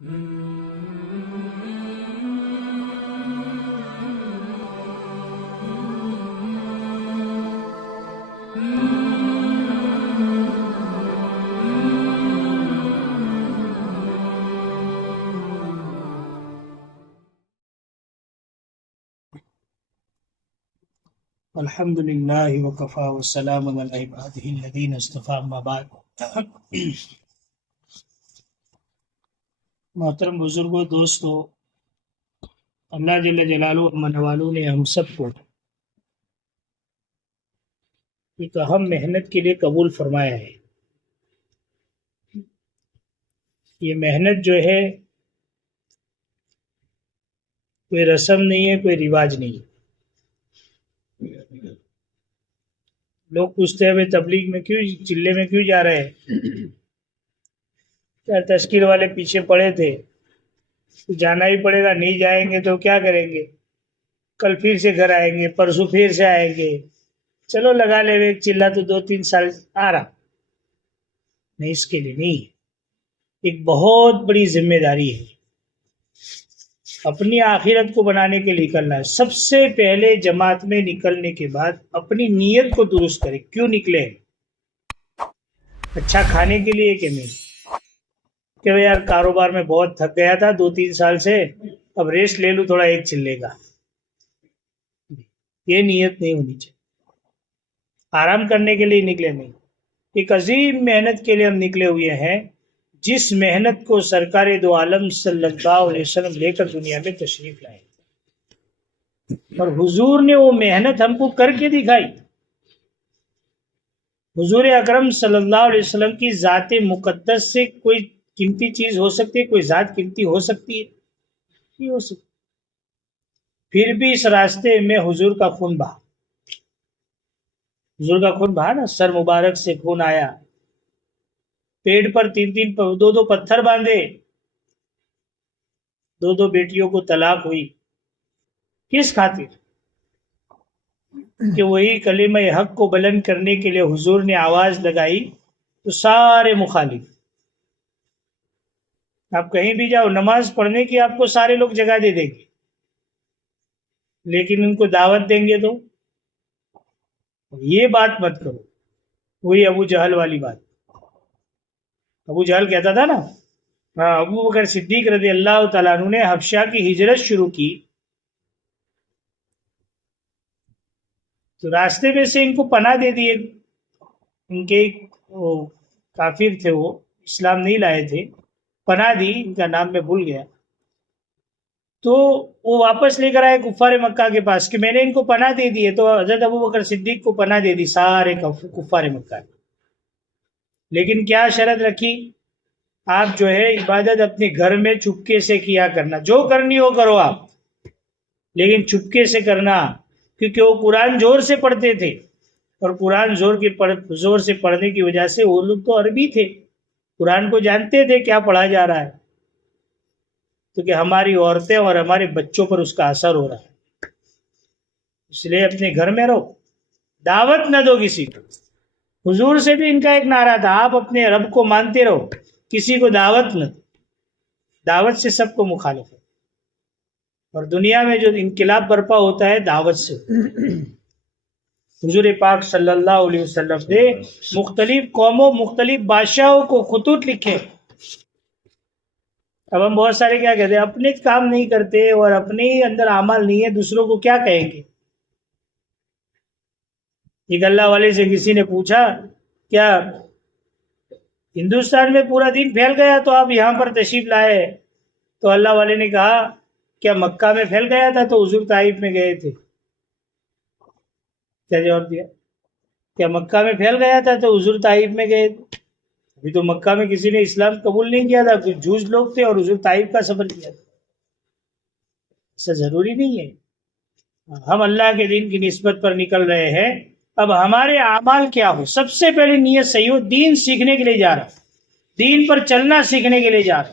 الحمد للہ وکفا والسلام علی عبادہ الذین اصطفیٰ اما بعد۔ محترم بزرگوں، دوستو، اللہ جل جلالہ من والوں نے ہم سب کو ایک اہم محنت کے لیے قبول فرمایا ہے۔ یہ محنت جو ہے کوئی رسم نہیں ہے، کوئی رواج نہیں ہے۔ لوگ پوچھتے ہیں تبلیغ میں کیوں، چلے میں کیوں جا رہے ہیں؟ کیا تشکیل والے پیچھے پڑے تھے؟ جانا ہی پڑے گا، نہیں جائیں گے تو کیا کریں گے؟ کل پھر سے گھر آئیں گے، پرسوں پھر سے آئیں گے، چلو لگا لے ایک چلہ تو 2-3 سال آ رہا نہیں۔ اس کے لیے نہیں، ایک بہت بڑی ذمہ داری ہے، اپنی آخرت کو بنانے کے لیے نکلنا ہے۔ سب سے پہلے جماعت میں نکلنے کے بعد اپنی نیت کو درست کرے، کیوں نکلے؟ اچھا کھانے کے لیے کہ نہیں کہ یار کاروبار میں بہت تھک گیا تھا 2-3 سال سے، اب ریسٹ لے لوں تھوڑا ایک چلے گا، یہ نیت نہیں ہونی چاہیے۔ آرام کرنے کے لیے نکلے نہیں، ایک عظیم محنت کے لیے ہم نکلے ہوئے ہیں، جس محنت کو سرکار دو عالم صلی اللہ علیہ وسلم لے کر دنیا میں تشریف لائے، اور حضور نے وہ محنت ہم کو کر کے دکھائی۔ حضور اکرم صلی اللہ علیہ وسلم کی ذات مقدس سے کوئی قیمتی چیز ہو سکتی ہے، کوئی ذات قیمتی ہو سکتی ہے؟ نہیں ہو سکتی۔ پھر بھی اس راستے میں حضور کا خون بہا، حضور کا خون بہا نا، سر مبارک سے خون آیا، پیٹ پر 2 پتھر باندھے، 2 بیٹیوں کو طلاق ہوئی، کس خاطر؟ کہ وہی کلمہ حق کو بلند کرنے کے لیے حضور نے آواز لگائی تو سارے مخالف۔ آپ کہیں بھی جاؤ، نماز پڑھنے کی آپ کو سارے لوگ جگہ دے دیں گے، لیکن ان کو دعوت دیں گے تو یہ بات مت کرو۔ وہی ابو جہل والی بات، ابو جہل کہتا تھا نا، ابو بکر صدیق رضی اللہ تعالیٰ عنہ نے حبشہ کی ہجرت شروع کی تو راستے میں سے ان کو پناہ دے دی، ان کے کافر تھے، وہ اسلام نہیں لائے تھے، پناہ دی، ان کا نام میں بھول گیا، تو وہ واپس لے کر آئے کفار مکہ کے پاس کہ میں نے ان کو پناہ دے دی ہے، تو حضرت ابو بکر صدیق کو پناہ دے دی سارے کفار مکہ، لیکن کیا شرط رکھی؟ آپ جو ہے عبادت اپنے گھر میں چپکے سے کیا کرنا، جو کرنی ہو کرو آپ، لیکن چپکے سے کرنا، کیونکہ وہ قرآن زور سے پڑھتے تھے، اور قرآن زور سے پڑھنے کی وجہ سے وہ لوگ تو عربی تھے، قرآن کو جانتے تھے کیا پڑھا جا رہا ہے، تو کہ ہماری عورتیں اور ہمارے بچوں پر اس کا اثر ہو رہا ہے، اس لیے اپنے گھر میں رہو، دعوت نہ دو کسی کو۔ حضور سے بھی ان کا ایک نعرہ تھا، آپ اپنے رب کو مانتے رہو، کسی کو دعوت نہ دو، دعوت سے سب کو مخالف ہے، اور دنیا میں جو انقلاب برپا ہوتا ہے دعوت سے۔ حضور پاک صلی اللہ علیہ وسلم نے مختلف قوموں، مختلف بادشاہوں کو خطوط لکھے۔ اب ہم بہت سارے کیا کہتے ہیں، اپنے کام نہیں کرتے اور اپنے ہی اندر اعمال نہیں ہے، دوسروں کو کیا کہیں گے؟ ایک اللہ والے سے کسی نے پوچھا، کیا ہندوستان میں پورا دین پھیل گیا تو آپ یہاں پر تشریف لائے؟ تو اللہ والے نے کہا، کیا مکہ میں پھیل گیا تھا تو حضور طائف میں گئے تھے؟ کیا جواب دیا؟ کیا مکہ میں پھیل گیا تھا تو حضور طائف میں گئے تھے؟ ابھی تو مکہ میں کسی نے اسلام قبول نہیں کیا تھا، کچھ جھوج لوگ تھے، اور حضور طائف کا سفر کیا تھا۔ ایسا ضروری نہیں ہے، ہم اللہ کے دین کی نسبت پر نکل رہے ہیں، اب ہمارے اعمال کیا ہو؟ سب سے پہلے نیت صحیح ہو، دین سیکھنے کے لیے جا رہا، دین پر چلنا سیکھنے کے لیے جا رہا۔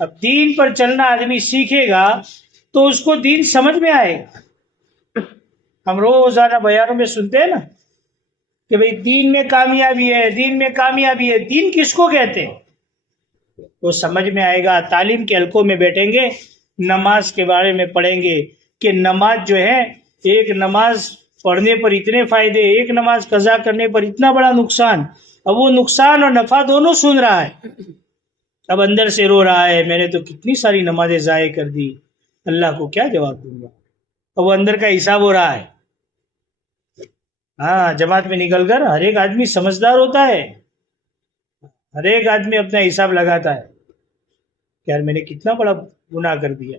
اب دین پر چلنا آدمی سیکھے گا تو اس کو دین سمجھ میں آئے گا۔ ہم روزانہ بیانوں میں سنتے ہیں نا کہ بھئی دین میں کامیابی ہے، دین میں کامیابی ہے، دین کس کو کہتے ہیں؟ وہ سمجھ میں آئے گا. تعلیم کے حلقوں میں بیٹھیں گے, نماز کے بارے میں پڑھیں گے کہ نماز جو ہے, ایک نماز پڑھنے پر اتنے فائدے, ایک نماز قضا کرنے پر اتنا بڑا نقصان. اب وہ نقصان اور نفع دونوں سن رہا ہے. اب اندر سے رو رہا ہے, میں نے تو کتنی ساری نمازیں ضائع کر دی, اللہ کو کیا جواب دوں گا. اب وہ اندر کا حساب ہو رہا ہے. ہاں, جماعت میں نکل کر ہر ایک آدمی سمجھدار ہوتا ہے, ہر ایک آدمی اپنا حساب لگاتا ہے کہ یار میں نے کتنا بڑا گناہ کر دیا.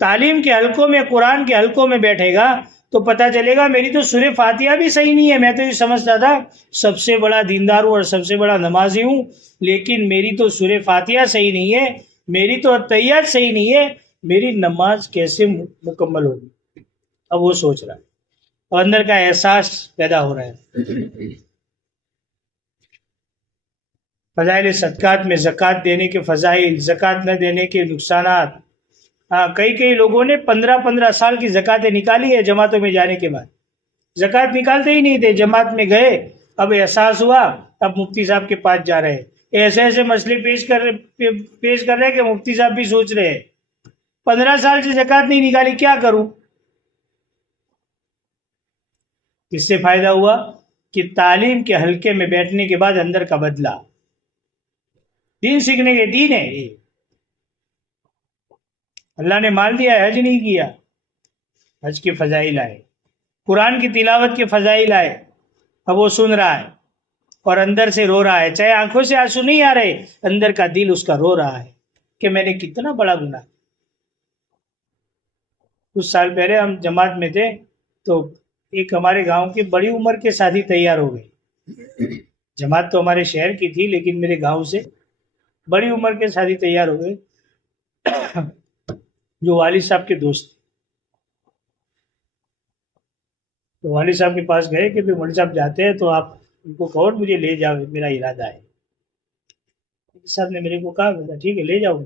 تعلیم کے حلقوں میں, قرآن کے حلقوں میں بیٹھے گا تو پتہ چلے گا میری تو سورہ فاتحہ بھی صحیح نہیں ہے. میں تو یہ سمجھتا تھا سب سے بڑا دیندار ہوں اور سب سے بڑا نمازی ہوں, لیکن میری تو سورہ فاتحہ صحیح نہیں ہے, میری تو تحیات صحیح نہیں ہے, میری نماز کیسے مکمل ہوگی. اب وہ سوچ رہا ہے اور اندر کا احساس پیدا ہو رہا ہے. فضائل صدقات میں زکوٰۃ دینے کے فضائل, زکوٰۃ نہ دینے کے نقصانات. ہاں, کئی لوگوں نے 15 سال کی زکوٰۃیں نکالی ہے جماعتوں میں جانے کے بعد. زکوٰۃ نکالتے ہی نہیں تھے, جماعت میں گئے, اب احساس ہوا, اب مفتی صاحب کے پاس جا رہے ہیں, ایسے مسئلے پیش کر رہے ہیں کہ مفتی صاحب بھی سوچ رہے ہیں 15 سال سے زکوٰۃ نہیں نکالی, کیا کروں. اس سے فائدہ ہوا کہ تعلیم کے حلقے میں بیٹھنے کے بعد اندر کا بدلہ, دین سیکھنے کے, دین ہے یہ. اللہ نے مال دیا ہے, حج نہیں کیا, حج کے فضائل آئے, قرآن کی تلاوت کے فضائل آئے. اب وہ سن رہا ہے اور اندر سے رو رہا ہے, چاہے آنکھوں سے آنسو نہیں آ رہے, اندر کا دل اس کا رو رہا ہے کہ میں نے کتنا بڑا گناہ. کچھ سال پہلے ہم جماعت میں تھے تو ایک ہمارے گاؤں کی بڑی عمر کے ساتھی تیار ہو گئے. جماعت تو ہمارے شہر کی تھی لیکن میرے گاؤں سے بڑی عمر کے ساتھی تیار ہو گئے جو والد صاحب کے دوست. تو والد صاحب کے پاس گئے کہ والد صاحب جاتے ہیں تو آپ ان کو کہو مجھے لے جاؤ, میرا ارادہ ہے. والد صاحب نے میرے کو کہا ٹھیک ہے لے جاؤ.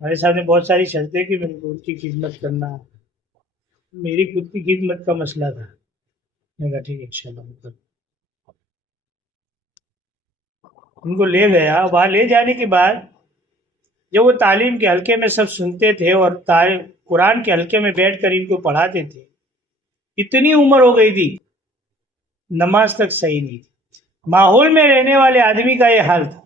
والد صاحب نے بہت ساری شرطیں کی میرے کو, ان کی خدمت کرنا. میری خود کی خدمت کا مسئلہ تھا, میں نے کہا ٹھیک ہے انشاءاللہ. ان کو لے گیا. وہاں لے جانے کے بعد جب وہ تعلیم کے حلقے میں سب سنتے تھے اور قرآن کے حلقے میں بیٹھ کر ان کو پڑھاتے تھے, اتنی عمر ہو گئی تھی, نماز تک صحیح نہیں تھی. ماحول میں رہنے والے آدمی کا یہ حال تھا.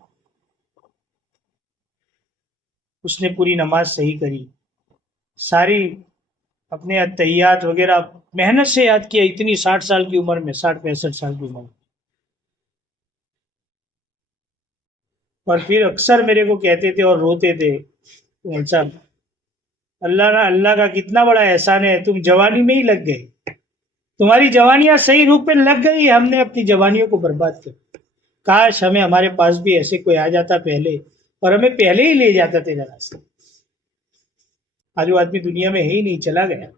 اس نے پوری نماز صحیح کری, ساری اپنے تحیات وغیرہ محنت سے یاد کیا, اتنی 60 سال کی عمر میں, 60-65 سال کی عمر میں. اور پھر اکثر میرے کو کہتے تھے اور روتے تھے, صاحب اللہ کا کتنا بڑا احسان ہے, تم جوانی میں ہی لگ گئے, تمہاری جوانیاں صحیح روپ میں لگ گئی, ہم نے اپنی جوانیوں کو برباد کر. کاش ہمارے پاس بھی ایسے کوئی آ جاتا پہلے اور ہمیں پہلے ہی لے جاتا تیرا راستہ. آج وہ آدمی دنیا میں ہے ہی نہیں, چلا گیا.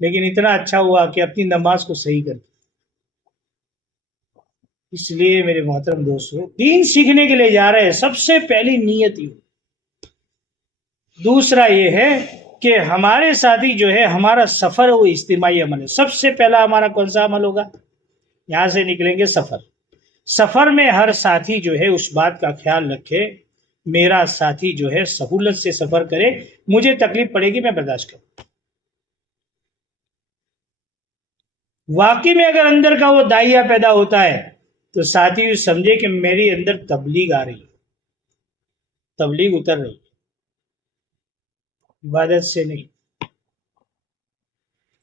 لیکن اتنا اچھا ہوا کہ اپنی نماز کو صحیح کر. اس لیے میرے محترم دوستو, دین سیکھنے کے لیے جا رہے ہیں, سب سے پہلی نیت ہی. دوسرا یہ ہے کہ ہمارے ساتھی جو ہے, ہمارا سفر وہ اجتماعی عمل ہے. سب سے پہلا ہمارا کون سا عمل ہوگا؟ یہاں سے نکلیں گے سفر میں ہر ساتھی جو ہے اس بات کا خیال رکھے میرا ساتھی جو ہے سہولت سے سفر کرے, مجھے تکلیف پڑے گی میں برداشت کروں. واقعی میں اگر اندر کا وہ داعیہ پیدا ہوتا ہے تو ساتھی سمجھے کہ میری اندر تبلیغ آ رہی ہے, تبلیغ اتر رہی ہے, عبادت سے نہیں,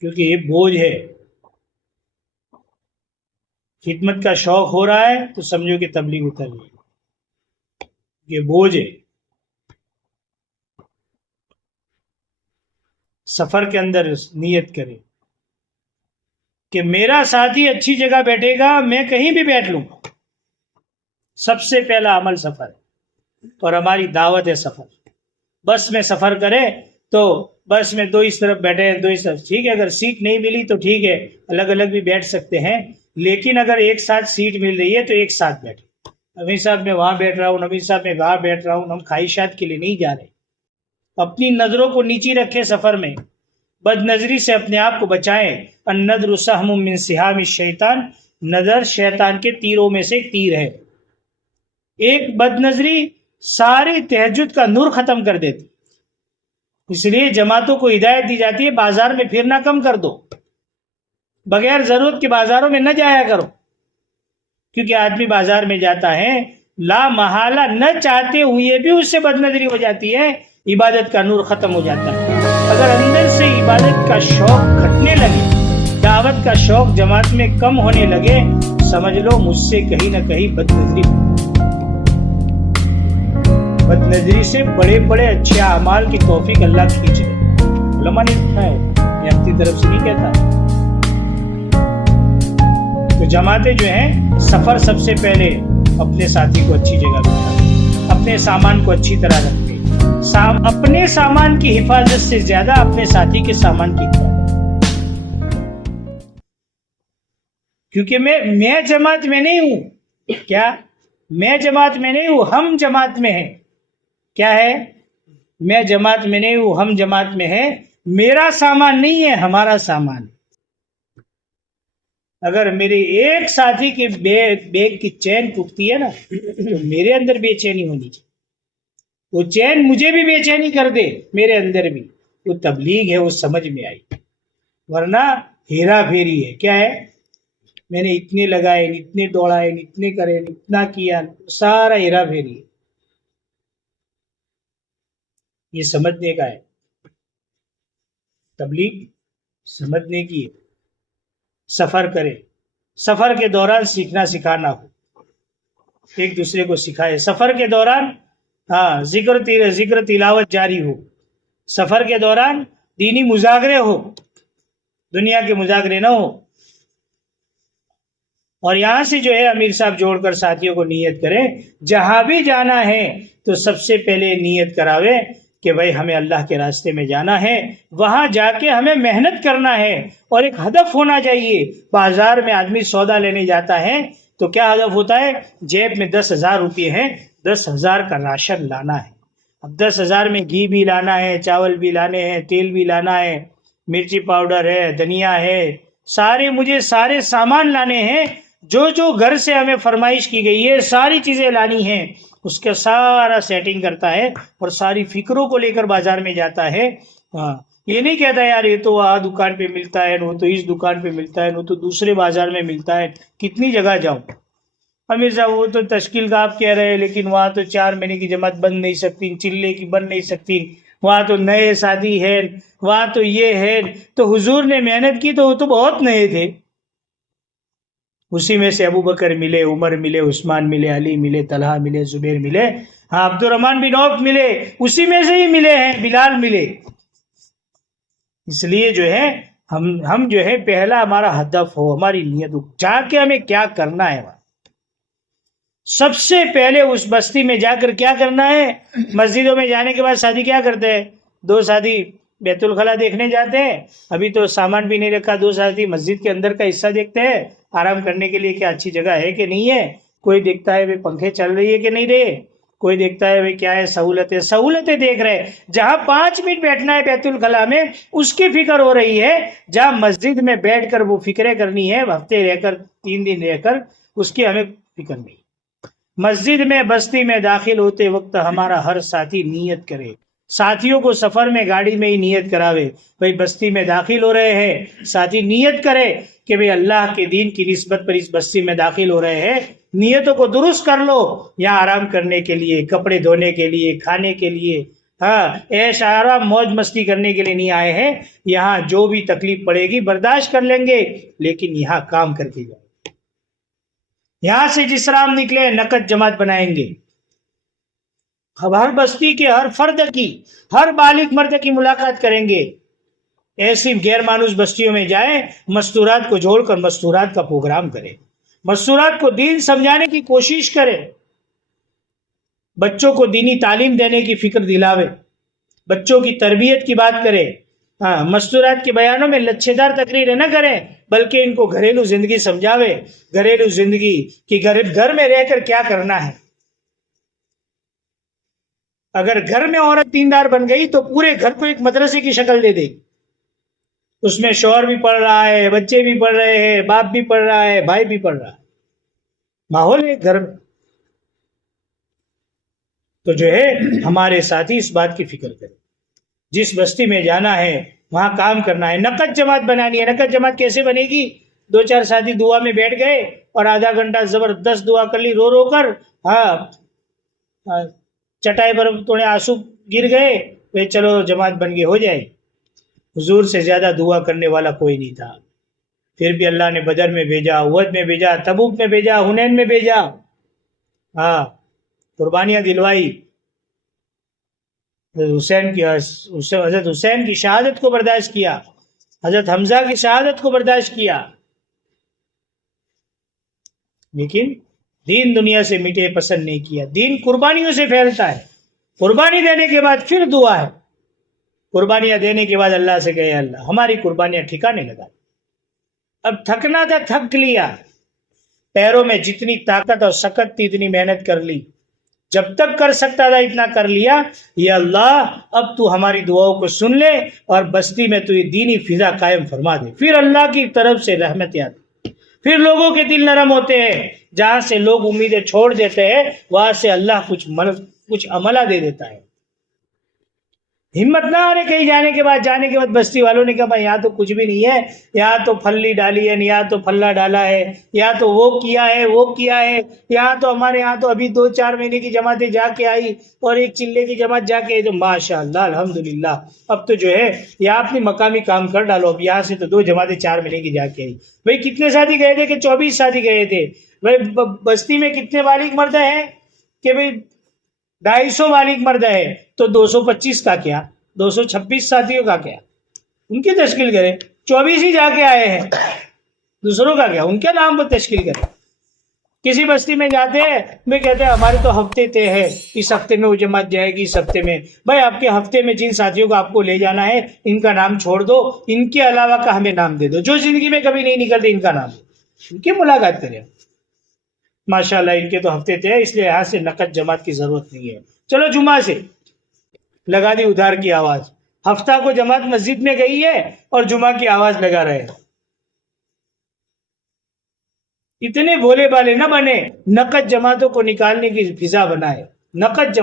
کیونکہ یہ بوجھ ہے. خدمت کا شوق ہو رہا ہے تو سمجھو کہ تبلیغ اتر رہی ہے, یہ بوجھ ہے. سفر کے اندر نیت کرے کہ میرا ساتھی اچھی جگہ بیٹھے گا, میں کہیں بھی بیٹھ لوں گا. سب سے پہلا عمل سفر ہے, اور ہماری دعوت ہے سفر. بس میں سفر کرے تو بس میں دو اس طرف بیٹھے ہیں, دو اس طرف, ٹھیک ہے. اگر سیٹ نہیں ملی تو ٹھیک ہے, الگ الگ بھی بیٹھ سکتے ہیں, لیکن اگر ایک ساتھ سیٹ مل رہی ہے تو ایک ساتھ بیٹھے. نبی صاحب میں وہاں بیٹھ رہا ہوں, نبی صاحب میں وہاں بیٹھ رہا ہوں, ہم خواہشات کے لیے نہیں جا رہے. اپنی نظروں کو نیچی رکھے سفر میں, بد نظری سے اپنے آپ کو بچائیں. النظر سہم من سہام الشیطان, نظر شیطان کے تیروں میں سے ایک تیر ہے. ایک بد نظری ساری تہجد کا نور ختم کر دیتی. اس لیے جماعتوں کو ہدایت دی جاتی ہے بازار میں پھرنا کم کر دو, بغیر ضرورت کے بازاروں میں نہ جایا کرو, کیونکہ آدمی بازار میں جاتا ہے لا محالہ نہ چاہتے ہوئے بھی اس سے بد نظری ہو جاتی ہے, عبادت کا نور ختم ہو جاتا ہے. اگر اندر سے عبادت کا شوق گھٹنے لگے, دعوت کا شوق جماعت میں کم ہونے لگے, سمجھ لو مجھ سے کہیں نہ کہیں بد نظری سے بڑے بڑے اچھے اعمال کی توفیق اللہ کھینچ لے. علماء نے لکھا ہے, میں اپنی طرف سے نہیں کہتا. تو جماعتیں جو ہیں سفر سب سے پہلے اپنے ساتھی کو اچھی جگہ بٹھاتے, اپنے سامان کو اچھی طرح رکھتے, اپنے سامان کی حفاظت سے زیادہ اپنے ساتھی کے سامان کی حفاظت. کیونکہ میں جماعت میں نہیں ہوں. کیا میں جماعت میں نہیں ہوں, ہم جماعت میں ہیں. کیا ہے؟ میں جماعت میں نہیں ہوں, ہم جماعت میں ہیں. میرا سامان نہیں ہے, ہمارا سامان. اگر میرے ایک ساتھی کے بیگ کی چین ٹوٹتی ہے نا, تو میرے اندر بے چینی ہونی چاہیے. وہ چین مجھے بھی بے چینی کر دے, میرے اندر بھی. وہ تبلیغ ہے, وہ سمجھ میں آئی. ورنہ ہیرا پھیری ہے. کیا ہے؟ میں نے اتنے لگائے, اتنے دوڑائے, اتنے کرے, اتنا کیا, سارا ہیرا پھیری ہے. یہ سمجھنے کا ہے. تبلیغ سمجھنے کی ہے. سفر کرے, سفر کے دوران سیکھنا سکھانا ہو, ایک دوسرے کو سکھائے. سفر کے دوران ذکر تلاوت جاری ہو. سفر کے دوران دینی مذاکرے ہو, دنیا کے مذاکرے نہ ہو. اور یہاں سے جو ہے امیر صاحب جوڑ کر ساتھیوں کو نیت کریں, جہاں بھی جانا ہے تو سب سے پہلے نیت کراوے کہ بھائی ہمیں اللہ کے راستے میں جانا ہے, وہاں جا کے ہمیں محنت کرنا ہے, اور ایک ہدف ہونا چاہیے. بازار میں آدمی سودا لینے جاتا ہے تو کیا ہدف ہوتا ہے؟ جیب میں 10,000 روپے ہیں, 10,000 کا راشن لانا ہے. اب 10,000 میں گھی بھی لانا ہے, چاول بھی لانے ہیں, تیل بھی لانا ہے, مرچی پاؤڈر ہے, دھنیا ہے, مجھے سارے سامان لانے ہیں. جو گھر سے ہمیں فرمائش کی گئی ہے ساری چیزیں لانی ہیں, اس کا سارا سیٹنگ کرتا ہے اور ساری فکروں کو لے کر بازار میں جاتا ہے. یہ نہیں کہتا یار یہ تو وہاں دکان پہ ملتا ہے, وہ تو اس دکان پہ ملتا ہے, وہ تو دوسرے بازار میں ملتا ہے, کتنی جگہ جاؤں. امیر صاحب وہ تو تشکیل کا آپ کہہ رہے ہیں, لیکن وہاں تو 4 مہینے کی جماعت بن نہیں سکتی, چلے کی بن نہیں سکتی, وہاں تو نئے شادی ہے, وہاں تو یہ ہے. تو حضور نے محنت کی تو وہ تو بہت نئے تھے, اسی میں سے ابو بکر ملے, عمر ملے, عثمان ملے, علی ملے, طلحہ ملے, زبیر ملے, عبد الرحمن بن عوف ملے, اسی میں سے ہی ملے ہیں, بلال ملے. اس لیے جو ہے ہم جو ہے پہلا ہمارا ہدف ہو, ہماری نیت ہو, جا کے ہمیں کیا کرنا ہے. سب سے پہلے اس بستی میں جا کر کیا کرنا ہے؟ مسجدوں میں جانے کے بعد ساتھی کیا کرتے ہیں؟ 2 ساتھی بیت الخلا دیکھنے جاتے ہیں, ابھی تو سامان بھی نہیں رکھا, 2 ساتھی مسجد کے اندر کا حصہ دیکھتے ہیں, آرام کرنے کے لیے کیا اچھی جگہ ہے کہ نہیں ہے. کوئی دیکھتا ہے بھائی پنکھے چل رہی ہے کہ نہیں رہے, کوئی دیکھتا ہے بھائی کیا ہے سہولتیں دیکھ رہے. جہاں 5 منٹ بیٹھنا ہے بیت الخلا میں اس کی فکر ہو رہی ہے, جہاں مسجد میں بیٹھ کر وہ فکریں کرنی ہے, ہفتے رہ کر 3 دن رہ کر, اس کی ہمیں فکر نہیں. مسجد میں بستی میں داخل ہوتے وقت ہمارا ہر ساتھی نیت کرے, ساتھیوں کو سفر میں گاڑی میں ہی نیت کراوے. بھائی بستی میں داخل ہو رہے ہیں, ساتھی نیت کرے کہ بھئی اللہ کے دین کی نسبت پر اس بستی میں داخل ہو رہے ہیں, نیتوں کو درست کر لو. یہاں آرام کرنے کے لیے, کپڑے دھونے کے لیے, کھانے کے لیے, عیش آرام موج مستی کرنے کے لیے نہیں آئے ہیں. یہاں جو بھی تکلیف پڑے گی برداشت کر لیں گے, لیکن یہاں کام کر کے جائیں. یہاں سے جس رام نکلے نقد جماعت بنائیں گے. ہر بستی کے ہر فرد کی, ہر بالغ مرد کی ملاقات کریں گے. ایسی غیر مانوس بستیوں میں جائیں, مستورات کو جوڑ کر مستورات کا پروگرام کریں, مستورات کو دین سمجھانے کی کوشش کریں, بچوں کو دینی تعلیم دینے کی فکر دلاوے, بچوں کی تربیت کی بات کریں. مستورات کے بیانوں میں لچھے دار تقریریں نہ کریں, بلکہ ان کو گھریلو زندگی سمجھاوے, گھریلو زندگی کہ گھر میں رہ کر کیا کرنا ہے. اگر گھر میں عورت دیندار بن گئی تو پورے گھر کو ایک مدرسے کی شکل دے دے گی. اس میں شوہر بھی پڑھ رہا ہے, بچے بھی پڑھ رہے ہیں, باپ بھی پڑھ رہا ہے, بھائی بھی پڑھ رہا ہے, ماحول ہے گھر میں. تو جو ہے ہمارے ساتھی اس بات کی فکر کریں، جس بستی میں جانا ہے وہاں کام کرنا ہے، نقد جماعت بنانی ہے۔ نقد جماعت کیسے بنے گی؟ 2-4 ساتھی دعا میں بیٹھ گئے اور آدھا گھنٹہ زبردست دعا کر لی رو رو کر، چٹائی پر تھوڑے آنسو گر گئے، چلو جماعت بن گئی، ہو جائے۔ حضور سے زیادہ دعا کرنے والا کوئی نہیں تھا، پھر بھی اللہ نے بدر میں بھیجا، احد میں بھیجا، تبوک میں بھیجا، حنین میں بھیجا، قربانیاں دلوائی۔ حضرت حسین کی شہادت کو برداشت کیا، حضرت حمزہ کی شہادت کو برداشت کیا، لیکن دین دنیا سے مٹے پسند نہیں کیا۔ دین قربانیوں سے پھیلتا ہے، قربانی دینے کے بعد پھر دعا ہے، قربانیاں دینے کے بعد اللہ سے کہے اللہ ہماری قربانیاں ٹھکانے لگا، اب تھکنا تھا تھک لیا، پیروں میں جتنی طاقت اور سکت تھی اتنی محنت کر لی، جب تک کر سکتا تھا اتنا کر لیا، یا اللہ اب تو ہماری دعاؤں کو سن لے اور بستی میں تو یہ دینی فضا قائم فرما دے۔ پھر اللہ کی طرف سے رحمتیں آتی، پھر لوگوں کے دل نرم ہوتے ہیں، جہاں سے لوگ امیدیں چھوڑ دیتے ہیں وہاں سے اللہ کچھ عملہ دے دیتا ہے۔ ہمت نہ آنے کہیں جانے کے بعد بستی والوں نے کہا بھائی یہاں تو کچھ بھی نہیں ہے، یہاں تو پھلی ڈالی ہے، یہاں تو پھلا ڈالا ہے، یہاں تو وہ کیا ہے، یہاں تو ہمارے یہاں تو ابھی 2-4 مہینے کی جماعتیں جا کے آئی اور ایک چلے کی جماعت جا کے آئی، تو ماشاء اللہ الحمدللہ اب تو جو ہے یہاں اپنی مقامی کام کر ڈالو، اب یہاں سے تو 2 جماعتیں 4 مہینے کی جا کے آئی۔ بھائی کتنے ساتھی گئے تھے کہ 24 ساتھی گئے تھے؟ بھائی بستی میں کتنے بالغ مرد ہیں کہ بھائی 250 بالغ مرد ہے، تو 225 کا کیا، 226 ساتھیوں کا کیا، ان کی تشکیل کرے، 24 ہی جا کے آئے ہیں، دوسروں کا کیا، ان کے نام پر تشکیل کرے۔ کسی بستی میں جاتے ہیں میں کہتے ہیں ہمارے تو ہفتے طے ہے، اس ہفتے میں وہ جماعت جائے گی، اس ہفتے میں، بھائی آپ کے ہفتے میں جن ساتھیوں کو آپ کو لے جانا ہے ان کا نام چھوڑ دو، ان کے علاوہ کا ہمیں نام دے دو، جو زندگی میں کبھی نہیں نکلتے ان کا نام دو، ان کی ملاقات کریں۔ ماشاءاللہ ان کے تو ہفتے تھے، اس لیے یہاں سے نقد جماعت کی ضرورت نہیں ہے، چلو جمعہ سے لگا دی ادھار کی آواز، ہفتہ کو جماعت مسجد میں گئی ہے اور جمعہ کی آواز لگا رہے۔ اتنے بھولے بالے نہ بنے، نقد جماعتوں کو نکالنے کی فضا بنائے۔ نقد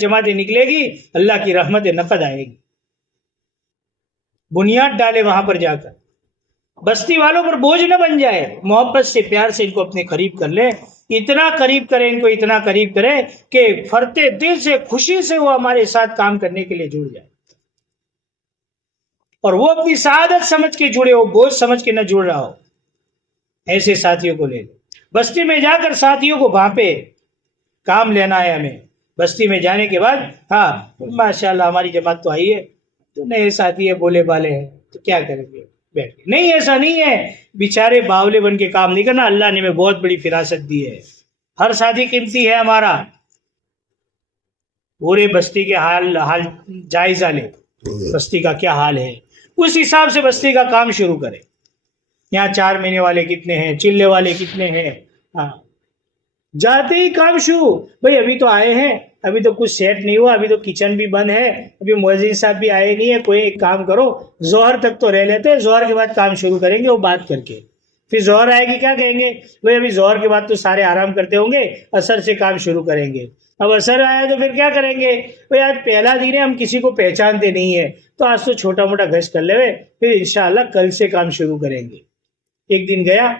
جماعتیں نکلے گی، اللہ کی رحمت نقد آئے گی۔ بنیاد ڈالے وہاں پر جا کر، بستی والوں پر بوجھ نہ بن جائے، محبت سے پیار سے ان کو اپنے قریب کر لے، اتنا قریب کرے ان کو، اتنا قریب کرے کہ فرتے دل سے خوشی سے وہ ہمارے ساتھ کام کرنے کے لیے جڑ جائے، اور وہ اپنی سعادت سمجھ کے جڑے ہو، بوجھ سمجھ کے نہ جڑ رہا ہو۔ ایسے ساتھیوں کو لے لو، بستی میں جا کر ساتھیوں کو بھانپے، کام لینا ہے ہمیں۔ بستی میں جانے کے بعد ماشاءاللہ ہماری جماعت تو آئی ہے، تو نئے ساتھی ہے، بولے بالے ہیں، تو کیا کریں گے بیٹھ کے؟ نہیں، ایسا نہیں ہے، بیچارے باولے بن کے کام نہیں کرنا، اللہ نے ہمیں بہت بڑی فراست دی ہے، ہر ساتھی قیمتی ہے ہمارا۔ پورے بستی کے حال جائزہ لے، بستی کا کیا حال ہے، اس حساب سے بستی کا کام شروع کرے۔ یہاں 4 مہینے والے کتنے ہیں، چلے والے کتنے ہیں، جاتے ہی کام شروع۔ بھئی ابھی تو آئے ہیں، ابھی تو کچھ سیٹ نہیں ہوا، ابھی تو کچن بھی بند ہے، ابھی مؤذن صاحب بھی آئے نہیں ہے، کوئی ایک کام کرو، ظہر تک تو رہ لیتے، ظہر کے بعد کام شروع کریں گے وہ بات کر کے۔ پھر ظہر آئے گی کیا کہیں گے؟ بھئی ابھی ظہر کے بعد تو سارے آرام کرتے ہوں گے، عصر سے کام شروع کریں گے۔ اب عصر آیا تو پھر کیا کریں گے؟ بھئی آج پہلا دن ہے، ہم کسی کو پہچانتے نہیں ہیں، تو آج تو چھوٹا موٹا گھس کر لے، پھر انشاءاللہ کل سے کام شروع کریں گے۔ ایک دن گیا،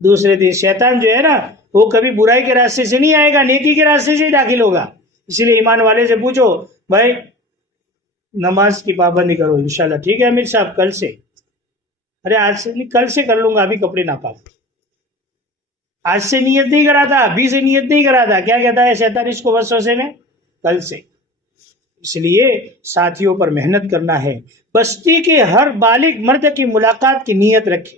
دوسرے دن شیطان جو ہے نا وہ کبھی برائی کے راستے سے نہیں آئے گا، نیکی کے راستے سے ہی داخل ہوگا۔ اسی لیے ایمان والے سے پوچھو بھائی نماز کی پابندی کرو، انشاءاللہ ٹھیک ہے امیر صاحب کل سے، ارے آج سے نہیں، کل سے کر لوں گا، ابھی کپڑے نہ پاک، آج سے نیت نہیں کرا تھا، ابھی سے نیت نہیں کرا تھا، کیا کہتا ہے شیطان اس کو وسوسے میں؟ کل سے۔ اس لیے ساتھیوں پر محنت کرنا ہے، بستی کے ہر بالغ مرد کی ملاقات کی نیت رکھے،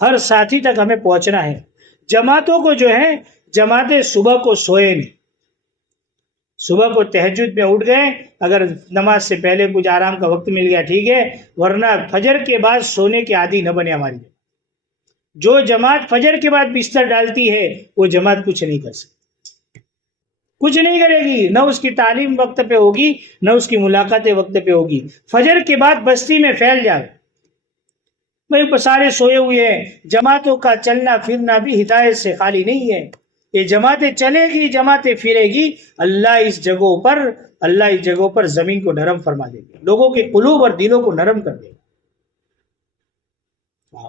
ہر ساتھی تک ہمیں پہنچنا ہے۔ جماعتوں کو جو ہے، جماعتیں صبح کو سوئے نہیں، صبح کو تہجد میں اٹھ گئے، اگر نماز سے پہلے کچھ آرام کا وقت مل گیا ٹھیک ہے، ورنہ فجر کے بعد سونے کے عادی نہ بنے ہماری۔ جو جماعت فجر کے بعد بستر ڈالتی ہے وہ جماعت کچھ نہیں کر سکتی، کچھ نہیں کرے گی، نہ اس کی تعلیم وقت پہ ہوگی، نہ اس کی ملاقاتیں وقت پہ ہوگی۔ فجر کے بعد بستی میں پھیل جائے، بھائی سارے سوئے ہوئے ہیں، جماعتوں کا چلنا پھرنا بھی ہدایت سے خالی نہیں ہے۔ یہ جماعتیں چلے گی، جماعتیں پھرے گی، اللہ اس جگہوں پر زمین کو نرم فرما دے گا، لوگوں کے قلوب اور دلوں کو نرم کر دے گا۔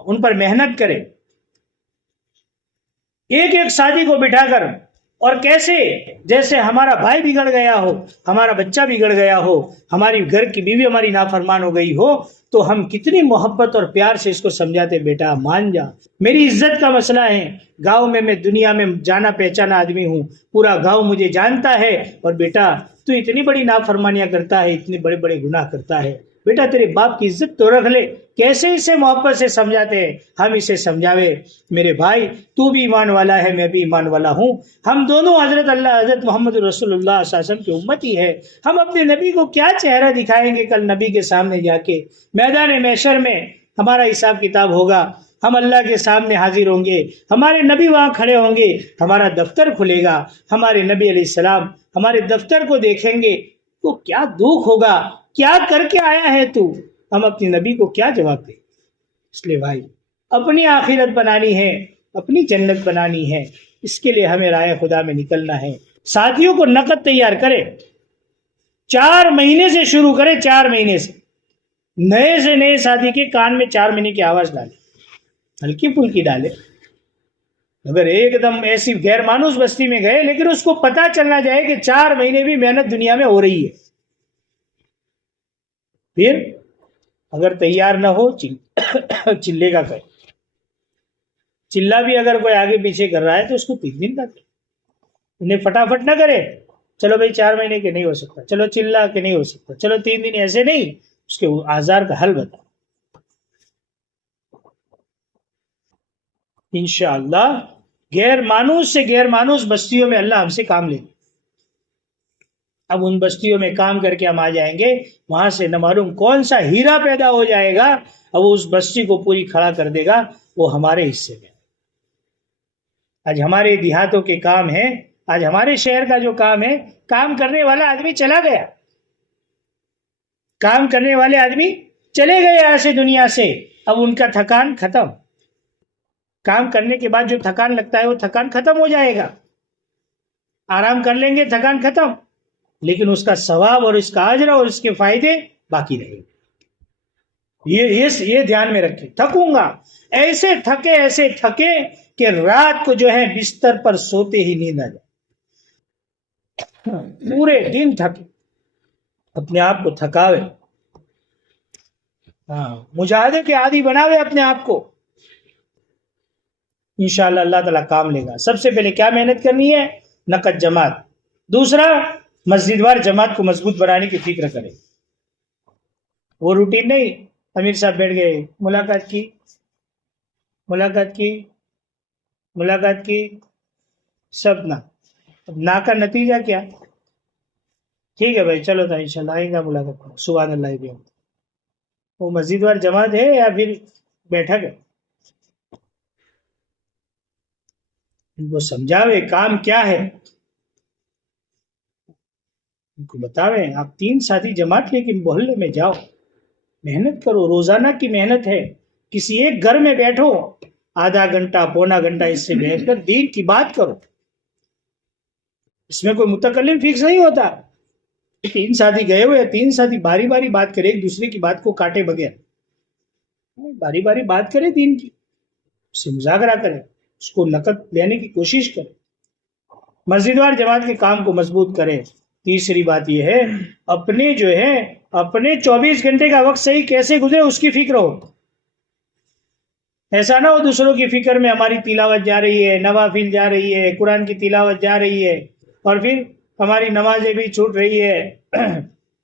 ان پر محنت کرے، ایک ایک ساتھی کو بٹھا کر، اور کیسے؟ جیسے ہمارا بھائی بگڑ گیا ہو، ہمارا بچہ بگڑ گیا ہو، ہماری گھر کی بیوی ہماری نافرمان ہو گئی ہو، تو ہم کتنی محبت اور پیار سے اس کو سمجھاتے، بیٹا مان جا، میری عزت کا مسئلہ ہے، گاؤں میں دنیا میں جانا پہچانا آدمی ہوں، پورا گاؤں مجھے جانتا ہے، اور بیٹا تو اتنی بڑی نافرمانیاں کرتا ہے، اتنے بڑے بڑے گناہ کرتا ہے، بیٹا تیرے باپ کی عزت تو رکھ لے۔ کیسے اسے محبت سے سمجھاتے ہیں؟ ہم اسے سمجھاوے، میرے بھائی تو بھی ایمان والا ہے، میں بھی ایمان والا ہوں، ہم دونوں حضرت محمد رسول اللہ صلی اللہ علیہ وسلم کی امتی ہے، ہم اپنے نبی کو کیا چہرہ دکھائیں گے کل نبی کے سامنے جا کے؟ میدان محشر میں ہمارا حساب کتاب ہوگا، ہم اللہ کے سامنے حاضر ہوں گے، ہمارے نبی وہاں کھڑے ہوں گے، ہمارا دفتر کھلے گا، ہمارے نبی علیہ السلام ہمارے دفتر کو دیکھیں گے، تو کیا دکھ ہوگا، کیا کر کے آیا ہے تو؟ ہم اپنے نبی کو کیا جواب دیں؟ اس لیے بھائی، اپنی آخرت بنانی ہے، اپنی جنت بنانی ہے، اس کے لیے ہمیں راہ خدا میں نکلنا ہے۔ ساتھیوں کو نقد تیار کرے، 4 مہینے سے شروع کرے، 4 مہینے سے نئے ساتھی کے کان میں 4 مہینے کی آواز ڈالے، ہلکی پھلکی ڈالے۔ اگر ایک دم ایسی غیر مانوس بستی میں گئے، لیکن اس کو پتا چلنا چاہیے کہ 4 مہینے بھی محنت دنیا میں ہو رہی ہے۔ پھر اگر تیار نہ ہو، چلے کا کرے، چلا بھی اگر کوئی آگے پیچھے کر رہا ہے تو اس کو 3 دن کا کرے، انہیں فٹافٹ نہ کرے، چلو بھائی 4 مہینے کے نہیں ہو سکتا، چلو چلا کے نہیں ہو سکتا، چلو 3 دن، ایسے نہیں، اس کے آزار کا حل بتا۔ انشاءاللہ غیر مانوس سے غیر مانوس بستیوں میں اللہ ہم سے کام لے گا۔ اب ان بستیوں میں کام کر کے ہم آ جائیں گے، وہاں سے نہ معلوم کون سا ہیرا پیدا ہو جائے گا، اب وہ اس بستی کو پوری کھڑا کر دے گا، وہ ہمارے حصے میں۔ آج ہمارے دیہاتوں کے کام ہے، آج ہمارے شہر کا جو کام ہے، کام کرنے والا آدمی چلا گیا، کام کرنے والے آدمی چلے گئے یہاں سے، دنیا سے، اب ان کا تھکان ختم۔ کام کرنے کے بعد جو تھکان لگتا ہے وہ تھکان ختم ہو جائے گا، آرام کر لیں گے، تھکان ختم، لیکن اس کا ثواب اور اس کا اجر اور اس کے فائدے باقی رہیں گے۔ یہ دھیان میں رکھیں، تھکوں گا، ایسے تھکے کہ رات کو جو ہے بستر پر سوتے ہی نیند آ جائے، پورے دن تھکے، اپنے آپ کو تھکاوے، مجاہدے کے عادی بناوے اپنے آپ کو، انشاءاللہ اللہ تعالیٰ کام لے گا۔ سب سے پہلے کیا محنت کرنی ہے؟ نقد جماعت۔ دوسرا، مسجد وار جماعت کو مضبوط بنانے کی فکر کرے، وہ روٹین نہیں، امیر صاحب بیٹھ گئے، ملاقات کی سب نہ، اب نہ کا نتیجہ کیا؟ ٹھیک ہے بھائی، چلو تھا انشاءاللہ آئیں گا ملاقات کریں، سبحان اللہ بھی، وہ مسجد وار جماعت ہے یا پھر بیٹھک ہے؟ ان کو سمجھاوے کام کیا ہے، ان کو بتاویں، آپ 3 ساتھی جماعت لے کے محلے میں جاؤ، محنت کرو، روزانہ کی محنت ہے، کسی ایک گھر میں بیٹھو، آدھا گھنٹہ پونا گھنٹہ اس سے بیٹھ کر دین کی بات کرو، اس میں کوئی متکلم فکس نہیں ہوتا، 3 ساتھی گئے ہوئے، 3 ساتھی باری باری بات کرے، ایک دوسرے کی بات کو کاٹے بغیر، باری باری بات کرے دین کی، اس سے مذاکرہ کرے، اس کو نقد لینے کی کوشش کرے، مسجد وار جماعت کے کام کو مضبوط کرے۔ تیسری بات یہ ہے، اپنے 24 گھنٹے کا وقت صحیح کیسے گزرے اس کی فکر ہو، ایسا نہ ہو دوسروں کی فکر میں ہماری تلاوت جا رہی ہے، نوافل جا رہی ہے، قرآن کی تلاوت جا رہی ہے، اور پھر ہماری نمازیں بھی چھوٹ رہی ہے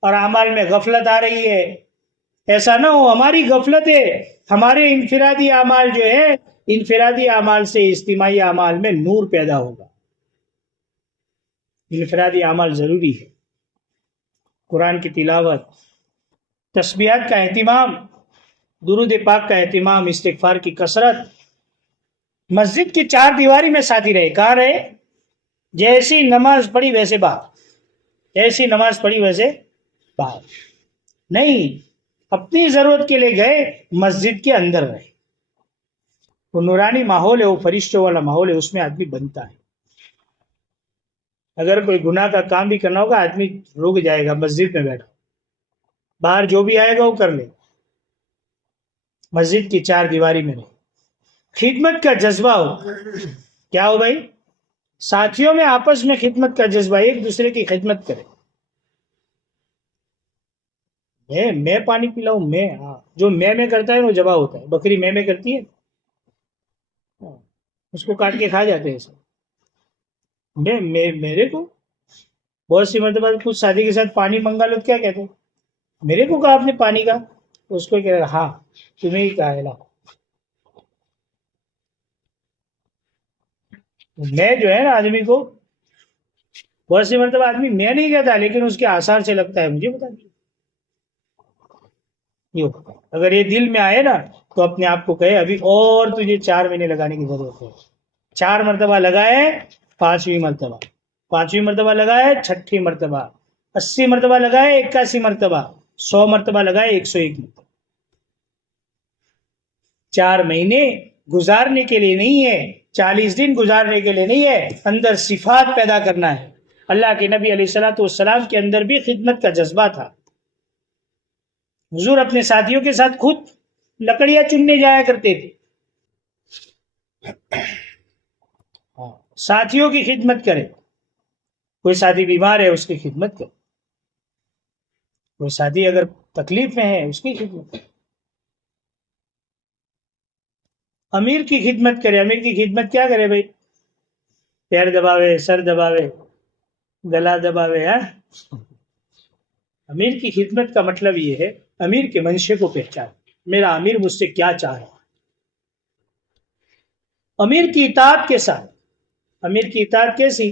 اور اعمال میں غفلت آ رہی ہے، ایسا نہ ہو، ہماری غفلت ہے، ہمارے انفرادی اعمال جو ہے، انفرادی اعمال سے اجتماعی اعمال میں نور پیدا ہوگا۔ انفرادی اعمال ضروری ہے، قرآن کی تلاوت، تسبیحات کا اہتمام، درود پاک کا اہتمام، استغفار کی کثرت، مسجد کی 4 دیواری میں ساتھی رہے، کہاں رہے؟ جیسی نماز پڑھی ویسے باہر نہیں، اپنی ضرورت کے لیے گئے، مسجد کے اندر رہے، وہ نورانی ماحول ہے، وہ فرشتوں والا ماحول ہے، اس میں آدمی بنتا ہے۔ اگر کوئی گناہ کا کام بھی کرنا ہوگا آدمی رک جائے گا، مسجد میں بیٹھا، باہر جو بھی آئے گا وہ کر لے، مسجد کی چار دیواری میں نہیں۔ خدمت کا جذبہ ہو، کیا ہو بھائی؟ ساتھیوں میں آپس میں خدمت کا جذبہ، ایک دوسرے کی خدمت کرے۔ میں پانی پلاؤں، میں، ہاں، جو میں کرتا ہے وہ جبا ہوتا ہے۔ بکری میں کرتی ہے، اس کو کاٹ کے کھا جاتے ہیں سب۔ میرے کو بہت سی مرتبہ کچھ شادی کے ساتھ پانی منگا لو تو کیا کہتے ہیں؟ میرے کو کہا آپ نے پانی کا؟ اس کو کہہ رہا ہاں تمہیں ہی کہا ہے، لاؤ۔ میں جو ہے نا آدمی کو بہت سی مرتبہ آدمی میں نہیں کہتا، لیکن اس کے آثار سے لگتا ہے مجھے بتا دیجیے۔ اگر یہ دل میں آئے نا تو اپنے آپ کو کہے ابھی اور تجھے 4 مہینے لگانے کی ضرورت ہے۔ 4 مرتبہ لگائے، 5ویں مرتبہ، 5ویں مرتبہ لگائے، 6ٹھی مرتبہ، 80 مرتبہ لگائے، 81 مرتبہ، 100 مرتبہ لگائے، 101 مرتبہ۔ 4 مہینے گزارنے کے لیے نہیں ہے، 40 دن گزارنے کے لیے نہیں ہے، اندر صفات پیدا کرنا ہے۔ اللہ کے نبی علیہ الصلوۃ والسلام کے اندر بھی خدمت کا جذبہ تھا۔ حضور اپنے ساتھیوں کے ساتھ خود لکڑیاں چننے جایا کرتے تھے۔ ساتھیوں کی خدمت کرے، کوئی ساتھی بیمار ہے اس کی خدمت کرے، کوئی ساتھی اگر تکلیف میں ہے اس کی خدمت کرے۔ امیر کی خدمت کرے۔ امیر کی خدمت کیا کرے بھائی؟ پیر دباوے، سر دباوے، گلا دباوے، ہاں؟ امیر کی خدمت کا مطلب یہ ہے امیر کے منشے کو پہچان، میرا امیر مجھ سے کیا چاہ رہا ہے۔ امیر کی اطاعت کے ساتھ، امیر کی اطاعت کیسی؟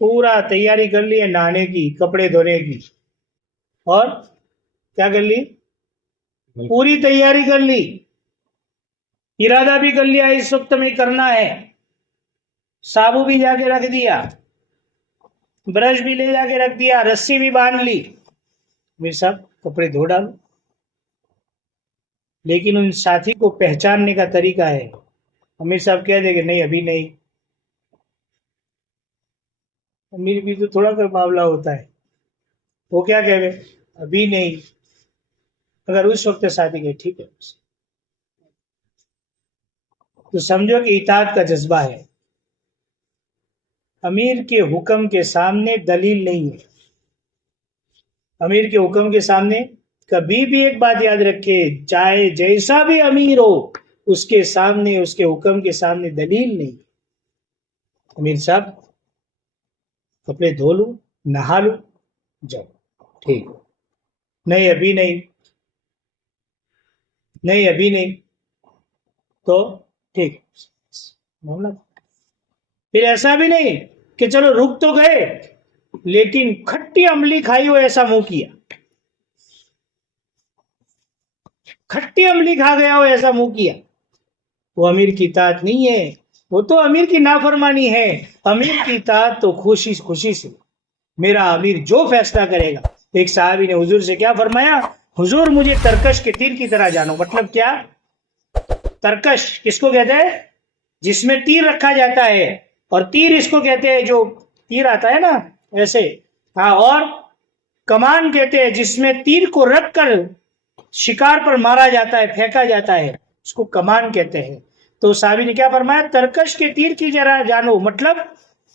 پورا تیاری کر لی ہے نہانے کی، کپڑے دھونے کی، اور کیا کر لی؟ پوری تیاری کر لی، ارادہ بھی کر لیا اس وقت میں کرنا ہے، صابو بھی جا کے رکھ دیا، برش بھی لے جا کے رکھ دیا، رسی بھی باندھ لی، امیر صاحب کپڑے دھو ڈالو۔ لیکن ان ساتھی کو پہچاننے کا طریقہ ہے، امیر صاحب کہہ دے کہ نہیں ابھی نہیں۔ امیر بھی تو تھوڑا کر معاملہ ہوتا ہے، وہ کیا کہہ گئے؟ ابھی نہیں۔ اگر اس وقت ساتھی کہ ٹھیک ہے تو سمجھو کہ اطاعت کا جذبہ ہے۔ امیر کے حکم کے سامنے دلیل نہیں ہے۔ امیر کے حکم کے سامنے کبھی بھی ایک بات یاد رکھے، چاہے جیسا بھی امیر ہو اس کے سامنے، اس کے حکم کے سامنے دلیل نہیں۔ امیر صاحب کپڑے دھو لو، نہا لو، جاؤ، ٹھیک، نہیں ابھی نہیں، نہیں ابھی نہیں، تو ٹھیک معاملہ۔ پھر ایسا بھی نہیں کہ چلو رک تو گئے لیکن کھٹی عملی کھائی ہو ایسا منہ کیا، کھٹی عملی کھا گیا ہو ایسا منہ کیا، وہ امیر کی اطاعت نہیں ہے، وہ تو امیر کی نافرمانی ہے۔ امیر کی اطاعت تو خوشی خوشی سے، میرا امیر جو فیصلہ کرے گا۔ ایک صحابی نے حضور سے کیا فرمایا؟ حضور مجھے ترکش کے تیر کی طرح جانو۔ مطلب کیا؟ ترکش کس کو کہتے ہیں؟ جس میں تیر رکھا جاتا ہے، اور تیر اس کو کہتے ہیں جو تیر آتا ہے نا ایسے، ہاں، اور کمان کہتے ہیں جس میں تیر کو رکھ کر شکار پر مارا جاتا ہے، پھینکا جاتا ہے، اس کو کمان کہتے ہیں۔ تو صحابی نے کیا فرمایا؟ ترکش کے تیر کی طرح جانو۔ مطلب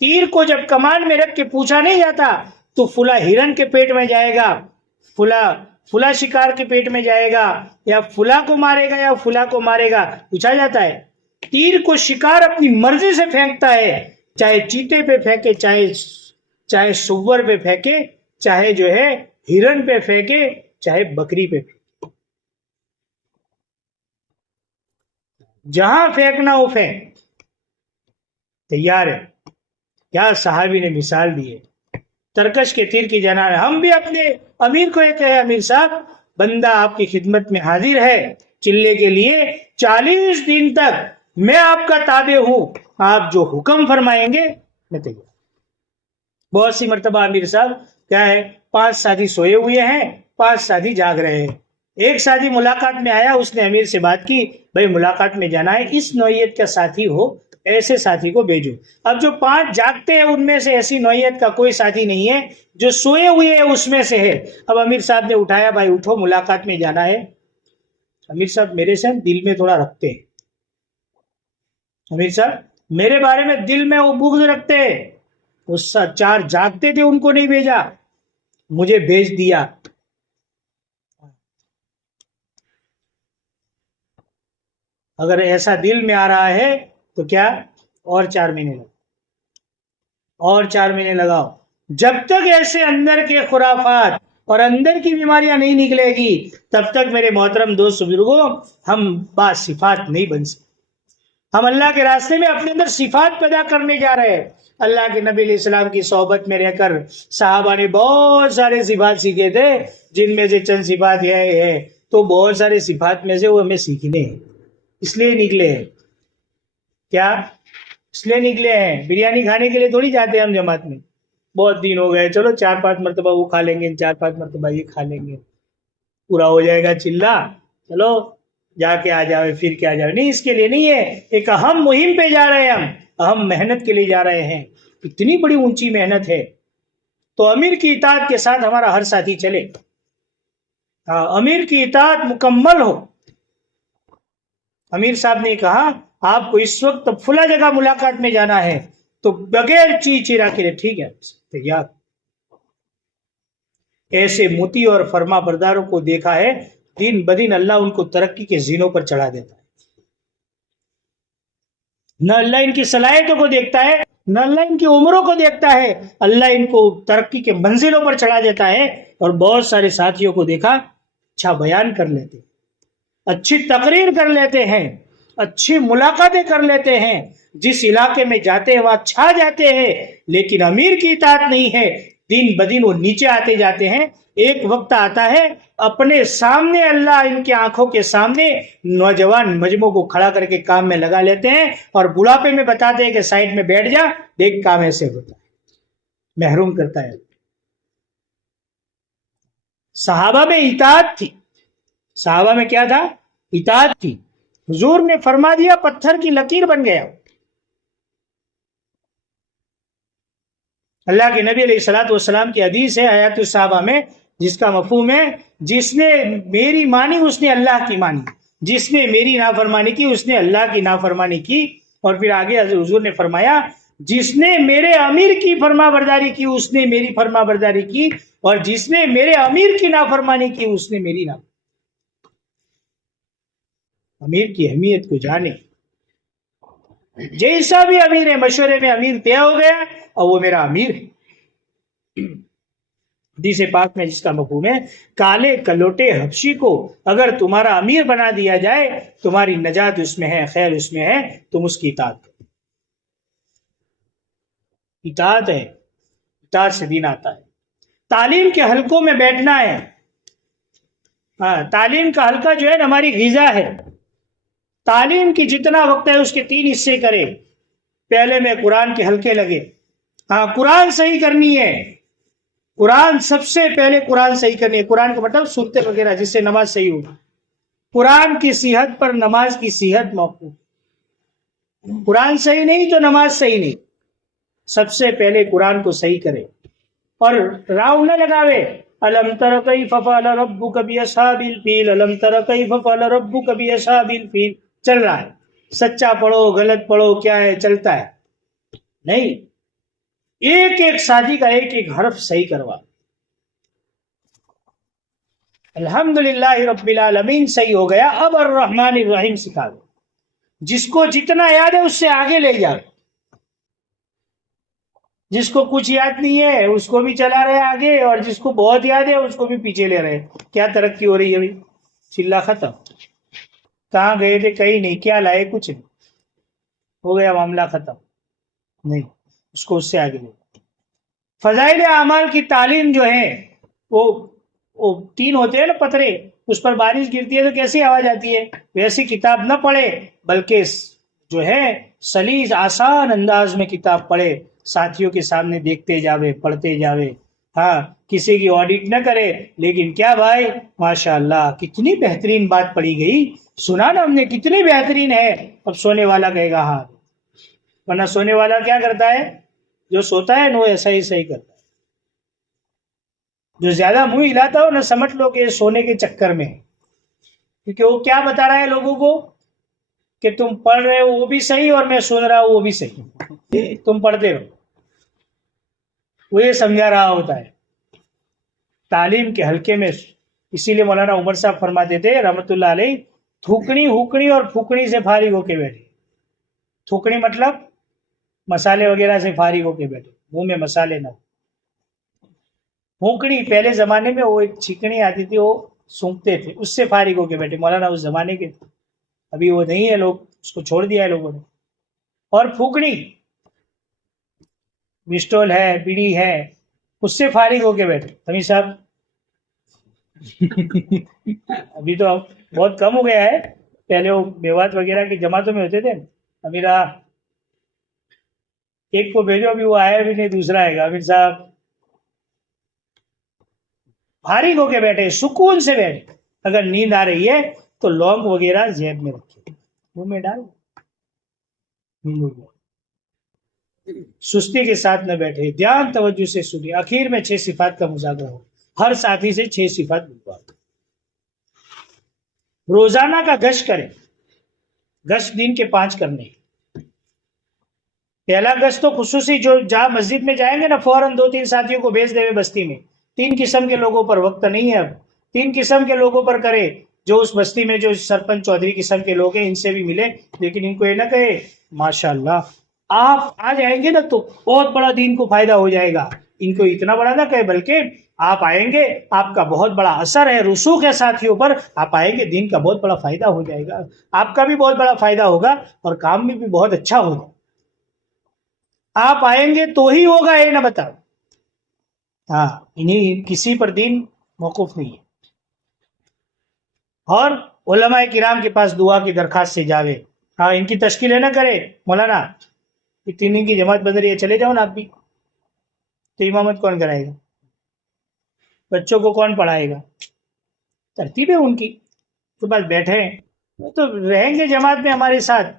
تیر کو جب کمان میں رکھ کے پوچھا نہیں جاتا تو فلا ہرن کے پیٹ میں جائے گا، فلا شکار کے پیٹ میں جائے گا، یا فلا کو مارے گا یا فلا کو مارے گا، پوچھا جاتا ہے۔ تیر کو شکار اپنی مرضی سے پھینکتا ہے، چاہے چیتے پہ پھینکے، چاہے سور پہ پھینکے، چاہے جو ہے ہرن پہ پھینکے، چاہے بکری پہ پھینکے، جہاں پھینکنا ہو پھینک، تیار ہے۔ کیا صحابی نے مثال دی ہے، ترکش کے تیر کی جانا ہے۔ ہم بھی اپنے امیر کو یہ کہے امیر صاحب بندہ آپ کی خدمت میں حاضر ہے، چلے کے لیے 40 دن تک میں آپ کا تابع ہوں، آپ جو حکم فرمائیں گے میں تیار۔ بہت سی مرتبہ امیر صاحب کیا ہے، 5 ساتھی سوئے ہوئے ہیں، 5 ساتھی جاگ رہے ہیں۔ ایک ساتھی ملاقات میں آیا، اس نے امیر سے بات کی، بھائی ملاقات میں جانا ہے، اس نوعیت کا ساتھی ہو ایسے ساتھی کو بھیجو. اب جو 5 جاگتے ہیں ان میں سے ایسی نوعیت کا کوئی ساتھی نہیں ہے. جو سوئے ہوئے ہیں اس میں سے ہے. اب امیر صاحب نے اٹھایا, بھائی اٹھو ملاقات میں جانا ہے. امیر صاحب میرے سے دل میں تھوڑا رکھتے ہیں, امیر صاحب میرے بارے میں دل میں وہ بغض رکھتے ہیں. اس 4 جاگتے تھے ان کو نہیں بھیجا, مجھے بھیج دیا. اگر ایسا دل میں آ رہا ہے تو کیا اور 4 مہینے لگاؤ, اور 4 مہینے لگاؤ. جب تک ایسے اندر کے خرافات اور اندر کی بیماریاں نہیں نکلے گی تب تک میرے محترم دوست بزرگوں ہم با صفات نہیں بن سکتے. ہم اللہ کے راستے میں اپنے اندر صفات پیدا کرنے جا رہے ہیں. اللہ کے نبی علیہ السلام کی صحبت میں رہ کر صحابہ نے بہت سارے صفات سیکھے تھے, جن میں سے چند صفات یہ ہے. تو بہت سارے صفات میں سے وہ ہمیں سیکھنے ہیں, اس لیے نکلے ہیں. کیا اس لیے نکلے ہیں؟ بریانی کھانے کے لیے تھوڑی جاتے ہیں ہم جماعت میں. بہت دن ہو گئے, چلو 4-5 مرتبہ وہ کھا لیں گے, 4-5 مرتبہ یہ کھا لیں گے, پورا ہو جائے گا چلہ, چلو جا کے آ جاؤ پھر کیا جاؤ. نہیں, اس کے لیے نہیں ہے. ایک اہم مہم پہ جا رہے ہیں ہم, اہم محنت کے لیے جا رہے ہیں. اتنی بڑی اونچی محنت ہے. تو امیر کی اطاعت کے ساتھ ہمارا ہر ساتھی چلے. امیر کی اطاعت مکمل ہو. امیر صاحب نے کہا آپ کو اس وقت فلاں جگہ ملاقات میں جانا ہے, تو بغیر چیرا کے لیے ٹھیک ہے تیار. ایسے متی اور فرما برداروں کو دیکھا ہے, دن بدن اللہ ان کو ترقی کے زینوں پر چڑھا دیتا ہے. نہ اللہ ان کی صلاحیتوں کو دیکھتا ہے, نہ اللہ ان کی عمروں کو دیکھتا ہے, اللہ ان کو ترقی کے منزلوں پر چڑھا دیتا ہے. اور بہت سارے ساتھیوں کو دیکھا اچھا بیان کر لیتے, اچھی تقریر کر لیتے ہیں, اچھی ملاقاتیں کر لیتے ہیں, جس علاقے میں جاتے ہیں وہاں چھا جاتے ہیں. لیکن امیر کی اطاعت نہیں ہے, دن بدن وہ نیچے آتے جاتے ہیں. ایک وقت آتا ہے اپنے سامنے اللہ ان کی آنکھوں کے سامنے نوجوان مجموعوں کو کھڑا کر کے کام میں لگا لیتے ہیں, اور بڑھاپے میں بتاتے ہیں کہ سائڈ میں بیٹھ جا, دیکھ کام ایسے ہوتا ہے. محروم کرتا ہے. صحابہ میں اطاعت تھی. صحابہ میں کیا تھا؟ اطاعت تھی. حضور نے فرما دیا پتھر کی لکیر بن گیا. اللہ کے نبی علیہ الصلوۃ والسلام کی حدیث ہے حیات الصحابہ میں, جس کا مفہوم ہے جس نے میری مانی اس نے اللہ کی مانی, جس نے میری نافرمانی کی اس نے اللہ کی نافرمانی کی. اور پھر آگے حضور نے فرمایا جس نے میرے امیر کی فرما برداری کی اس نے میری فرما برداری کی, اور جس نے میرے امیر کی نافرمانی کی اس نے میری نافرمانی. امیر کی اہمیت کو جانے. جیسا بھی امیر ہے, مشورے میں امیر طے ہو گیا اور وہ میرا امیر ہے. حدیث پاک میں جس کا مفہوم ہے کالے کلوٹے حبشی کو اگر تمہارا امیر بنا دیا جائے, تمہاری نجات اس میں ہے, خیر اس میں ہے, تم اس کی اطاعت کرو. اطاعت ہے, اطاعت سے دین آتا ہے. تعلیم کے حلقوں میں بیٹھنا ہے. تعلیم کا حلقہ جو ہے نا ہماری غذا ہے. تعلیم کی جتنا وقت ہے اس کے 3 حصے کرے. پہلے میں قرآن کے حلقے لگے. قرآن صحیح کرنی ہے. قرآن سب سے پہلے قرآن صحیح کرنی ہے. قرآن کا مطلب سورتیں وغیرہ جس سے نماز صحیح ہو. قرآن کی صحت پر نماز کی صحت موقوف. قرآن صحیح نہیں تو نماز صحیح نہیں. سب سے پہلے قرآن کو صحیح کرے اور راؤ نہ لگاوے. الم تر کیف فعل ربک باصحاب الفیل, الم تر کیف فعل ربک باصحاب الفیل. چل رہا ہے, سچا پڑھو غلط پڑھو کیا ہے, چلتا ہے نہیں. ایک ایک شادی کا ایک ایک حرف صحیح کروا. الحمدللہ رب العالمین صحیح ہو گیا, اب الرحمن الرحیم سکھا دو. جس کو جتنا یاد ہے اس سے آگے لے جاؤ. جس کو کچھ یاد نہیں ہے اس کو بھی چلا رہے آگے, اور جس کو بہت یاد ہے اس کو بھی پیچھے لے رہے. کیا ترقی ہو رہی ہے بھائی؟ چلا ختم. کہاں گئے تھے؟ کہیں نہیں. کیا لائے؟ کچھ نہیں. ہو گیا معاملہ ختم. نہیں, اس کو اس سے آگے لے. فضائل اعمال کی تعلیم جو ہے وہ 3 ہوتے ہیں نا پترے, اس پر بارش گرتی ہے تو کیسی آواز آتی ہے. ویسی کتاب نہ پڑھے بلکہ جو ہے سلیس آسان انداز میں کتاب پڑھے, ساتھیوں کے سامنے دیکھتے جاوے, پڑھتے جاوے. کسی کی آڈٹ نہ کرے, لیکن کیا بھائی ماشاء اللہ کتنی بہترین بات پڑھی گئی, سنا نا ہم نے, کتنی بہترین ہے. اب سونے والا کہے گا ہاں. ورنہ سونے والا کیا کرتا ہے؟ جو سوتا ہے وہ ایسا ہی صحیح کرتا ہے. جو زیادہ منہ ہلاتا ہو نہ سمجھ لو کہ سونے کے چکر میں ہے، کیونکہ وہ کیا بتا رہا ہے لوگوں کو کہ تم پڑھ رہے ہو وہ بھی صحیح اور میں سن رہا ہوں وہ بھی صحیح، تم پڑھتے رہو. وہ یہ سمجھا رہا ہوتا ہے تعلیم کے حلقے میں. اسی لیے مولانا عمر صاحب فرماتے تھے رحمۃ اللہ علیہ، تھوکنی ہوکنی اور پھوکنی سے فارغ ہو کے بیٹھے. تھوکنی مطلب مسالے وغیرہ سے فارغ ہو کے بیٹھے، منہ میں مسالے نہ ہو. پھونکنی پہلے زمانے میں وہ ایک چھکنی آتی تھی، وہ سونکھتے تھے، اس سے فارغ ہو کے بیٹھے. مولانا اس زمانے کے، ابھی وہ نہیں ہے، لوگ اس کو چھوڑ دیا ہے لوگوں نے. اور پھونکنی مسٹول ہے، بیڑی ہے، اس سے فارغ ہو کے بیٹھے. حمید صاحب ابھی تو بہت کم ہو گیا ہے، پہلے وہ میوات وغیرہ کی جماعتوں میں ہوتے تھے. امیرا ایک کو بھیجو، ابھی وہ آیا بھی نہیں، دوسرا آئے گا. امیر صاحب فارغ ہو کے بیٹھے، سکون سے بیٹھے. اگر نیند آ رہی ہے تو لونگ وغیرہ جیب میں رکھے، منہ میں ڈال. سستی کے ساتھ نہ بیٹھے، دھیان توجہ سے سنیے. آخر میں 6 صفات کا مذاکرہ ہو، ہر ساتھی سے 6 صفات بلوا. روزانہ کا گشت کریں. گشت دین کے 5 کرنے. پہلا گشت تو خصوصی، جو جہاں مسجد میں جائیں گے نا فوراً 2-3 ساتھیوں کو بھیج دے بستی میں. 3 قسم کے لوگوں پر وقت نہیں ہے اب. 3 قسم کے لوگوں پر کرے، جو اس بستی میں جو سرپنچ چودھری قسم کے لوگ ہیں ان سے بھی ملے، لیکن ان کو یہ نہ کہے ماشاءاللہ آپ آ جائیں گے نا تو بہت بڑا دین کو فائدہ ہو جائے گا. ان کو اتنا بڑا نہ کہے، بلکہ آپ آئیں گے، آپ کا بہت بڑا اثر ہے، رسوخ ہے ساتھیوں پر، آپ آئیں گے دین کا بہت بڑا فائدہ ہو جائے گا، آپ کا بھی بہت بڑا فائدہ ہوگا اور کام میں بھی بہت اچھا ہوگا. آپ آئیں گے تو ہی ہوگا، یہ نہ بتاؤ. ہاں، انہیں کسی پر دین موقوف نہیں ہے. اور علماء کرام کے پاس دعا کی درخواست سے جاوے. ہاں، ان کی تشکیلیں نہ کرے. مولانا 3 دن کی جماعت بن رہی ہے، چلے جاؤ نا آپ بھی. تو امامت کون کرائے گا؟ بچوں کو کون پڑھائے گا؟ ترتیب ہے ان کی. تو بس بیٹھے وہ تو رہیں گے جماعت میں ہمارے ساتھ،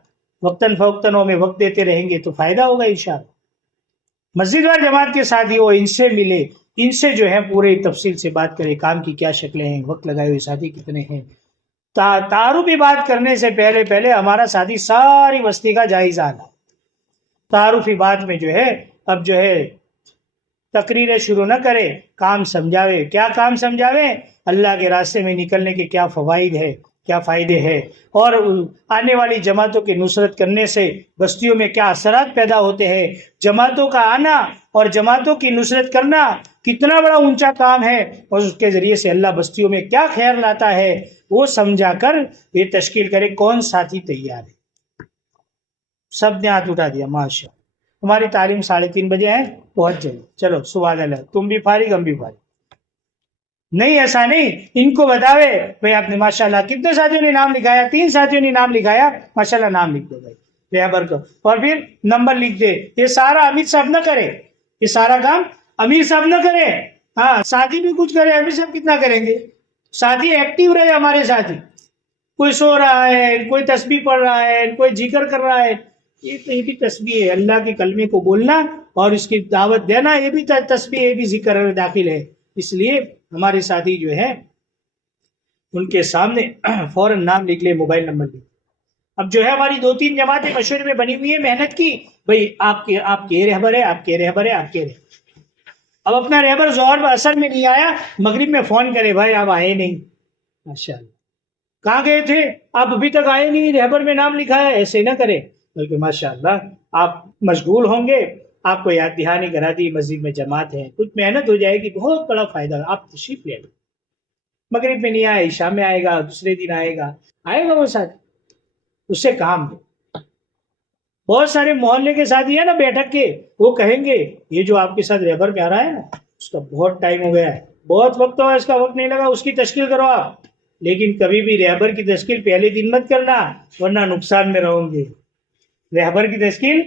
وقتاً فوقتاً میں وقت دیتے رہیں گے تو فائدہ ہوگا انشاءاللہ. مسجد وال جماعت کے ساتھ ہی وہ ان سے ملے، ان سے جو ہے پورے تفصیل سے بات کرے، کام کی کیا شکلیں ہیں، وقت لگائے ہوئے ساتھی کتنے ہیں. تعارفی بات کرنے سے پہلے ہمارا ساتھی ساری بستی کا جائزہ لا. تعارفی بات میں جو ہے اب جو ہے تقریریں شروع نہ کرے، کام سمجھاوے. کیا کام سمجھاوے؟ اللہ کے راستے میں نکلنے کے کیا فوائد ہے، کیا فائدے ہیں، اور آنے والی جماعتوں کی نصرت کرنے سے بستیوں میں کیا اثرات پیدا ہوتے ہیں. جماعتوں کا آنا اور جماعتوں کی نصرت کرنا کتنا بڑا اونچا کام ہے، اور اس کے ذریعے سے اللہ بستیوں میں کیا خیر لاتا ہے، وہ سمجھا کر یہ تشکیل کرے. کون ساتھی تیار ہے؟ سب نے ہاتھ اٹھا دیا. ماشاء اللہ. ہماری تعلیم 3:30 بجے ہے، پہنچ جائے. چلو سبحان اللہ، تم بھی فارغ ہم بھی فارغ. نہیں ایسا نہیں، ان کو بتاوے بھائی آپ نے ماشاءاللہ کتنے ساتھیوں نے نام لکھایا؟ 3 ساتھیوں نے نام لکھایا، ماشاءاللہ نام لکھ دو بھائی رہبر کو، اور پھر نمبر لکھ دے. یہ سارا امیر صاحب نہ کرے، یہ سارا کام امیر صاحب نہ کرے. ہاں، ساتھی بھی کچھ کرے، امیر صاحب کتنا کریں گے؟ ساتھی ایکٹیو رہے ہمارے ساتھی. کوئی سو رہا ہے، کوئی تسبیح پڑھ رہا ہے، کوئی ذکر کر رہا ہے. یہ بھی تسبیح ہے، اللہ کے کلمے کو بولنا اور اس کی دعوت دینا، یہ بھی تسبیح، یہ بھی ذکر میں داخل ہے. اس لیے ہمارے ساتھی جو ہے ان کے سامنے فوراً نام لکھ لے، موبائل نمبر لکھ. اب جو ہے ہماری 2-3 جماعتیں مشورے میں بنی ہوئی ہیں، محنت کی بھائی آپ کے رہبر ہے، آپ کے رہبر ہے، آپ کے رہبر. اب اپنا رہبر ظہر میں اثر میں نہیں آیا، مغرب میں فون کرے بھائی آپ آئے نہیں. ماشاءاللہ کہاں گئے تھے آپ؟ ابھی تک آئے نہیں، رہبر میں نام لکھا ہے. ایسے نہ کرے، بلکہ ماشاءاللہ آپ مشغول ہوں گے، آپ کو یاد دہانی کرا دی مسجد میں جماعت ہے، کچھ محنت ہو جائے گی، بہت بڑا فائدہ. آپ تشریف لے لیں. مغرب میں نہیں آئے، شام میں آئے گا، دوسرے دن آئے گا وہ ساتھ، اس سے کام دے. بہت سارے محلے کے ساتھی ہیں نا بیٹھک کے، وہ کہیں گے یہ جو آپ کے ساتھ رہبر میں آ رہا ہے نا، اس کا بہت ٹائم ہو گیا ہے، بہت وقت ہوا، اس کا وقت نہیں لگا، اس کی تشکیل کرو آپ. لیکن کبھی بھی رہبر کی تشکیل پہلے دن مت کرنا، ورنہ نقصان میں رہوں گے. رہبر کی تشکیل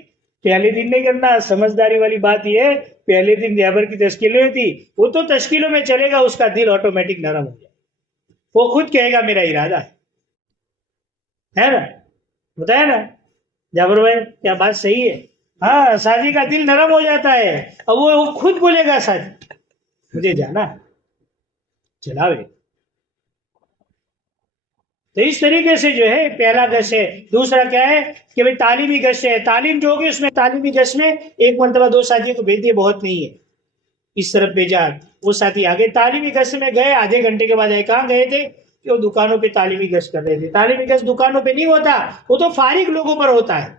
پہلے دن نہیں کرنا. سمجھداری والی بات یہ ہے، پہلے دن رہبر کی تشکیل نہیں ہوتی، وہ تو تشکیلوں میں چلے گا، اس کا دل آٹومیٹک نرم ہو جائے، وہ خود کہے گا میرا ارادہ ہے نا، بتایا نا. جابر بھائی کیا بات صحیح ہے؟ ہاں ساتھی کا دل نرم ہو جاتا ہے، اب وہ خود بولے گا ساتھی مجھے جانا چلاوے. تو اس طریقے سے جو ہے پہلا گش ہے. دوسرا کیا ہے کہ بھائی تعلیمی گش ہے. تعلیم جو ہوگی اس میں تعلیمی گش میں ایک مرتبہ 2 ساتھیوں کو بھیج دیے بہت نہیں ہے، اس طرف بھیجا، وہ ساتھی آگے تعلیمی گش میں گئے، آدھے گھنٹے کے بعد آئے. کہاں گئے تھے؟ کہ وہ دکانوں پہ تعلیمی گش کر رہے تھے. تعلیمی گش دکانوں پہ نہیں ہوتا، وہ تو فارغ لوگوں پر ہوتا ہے،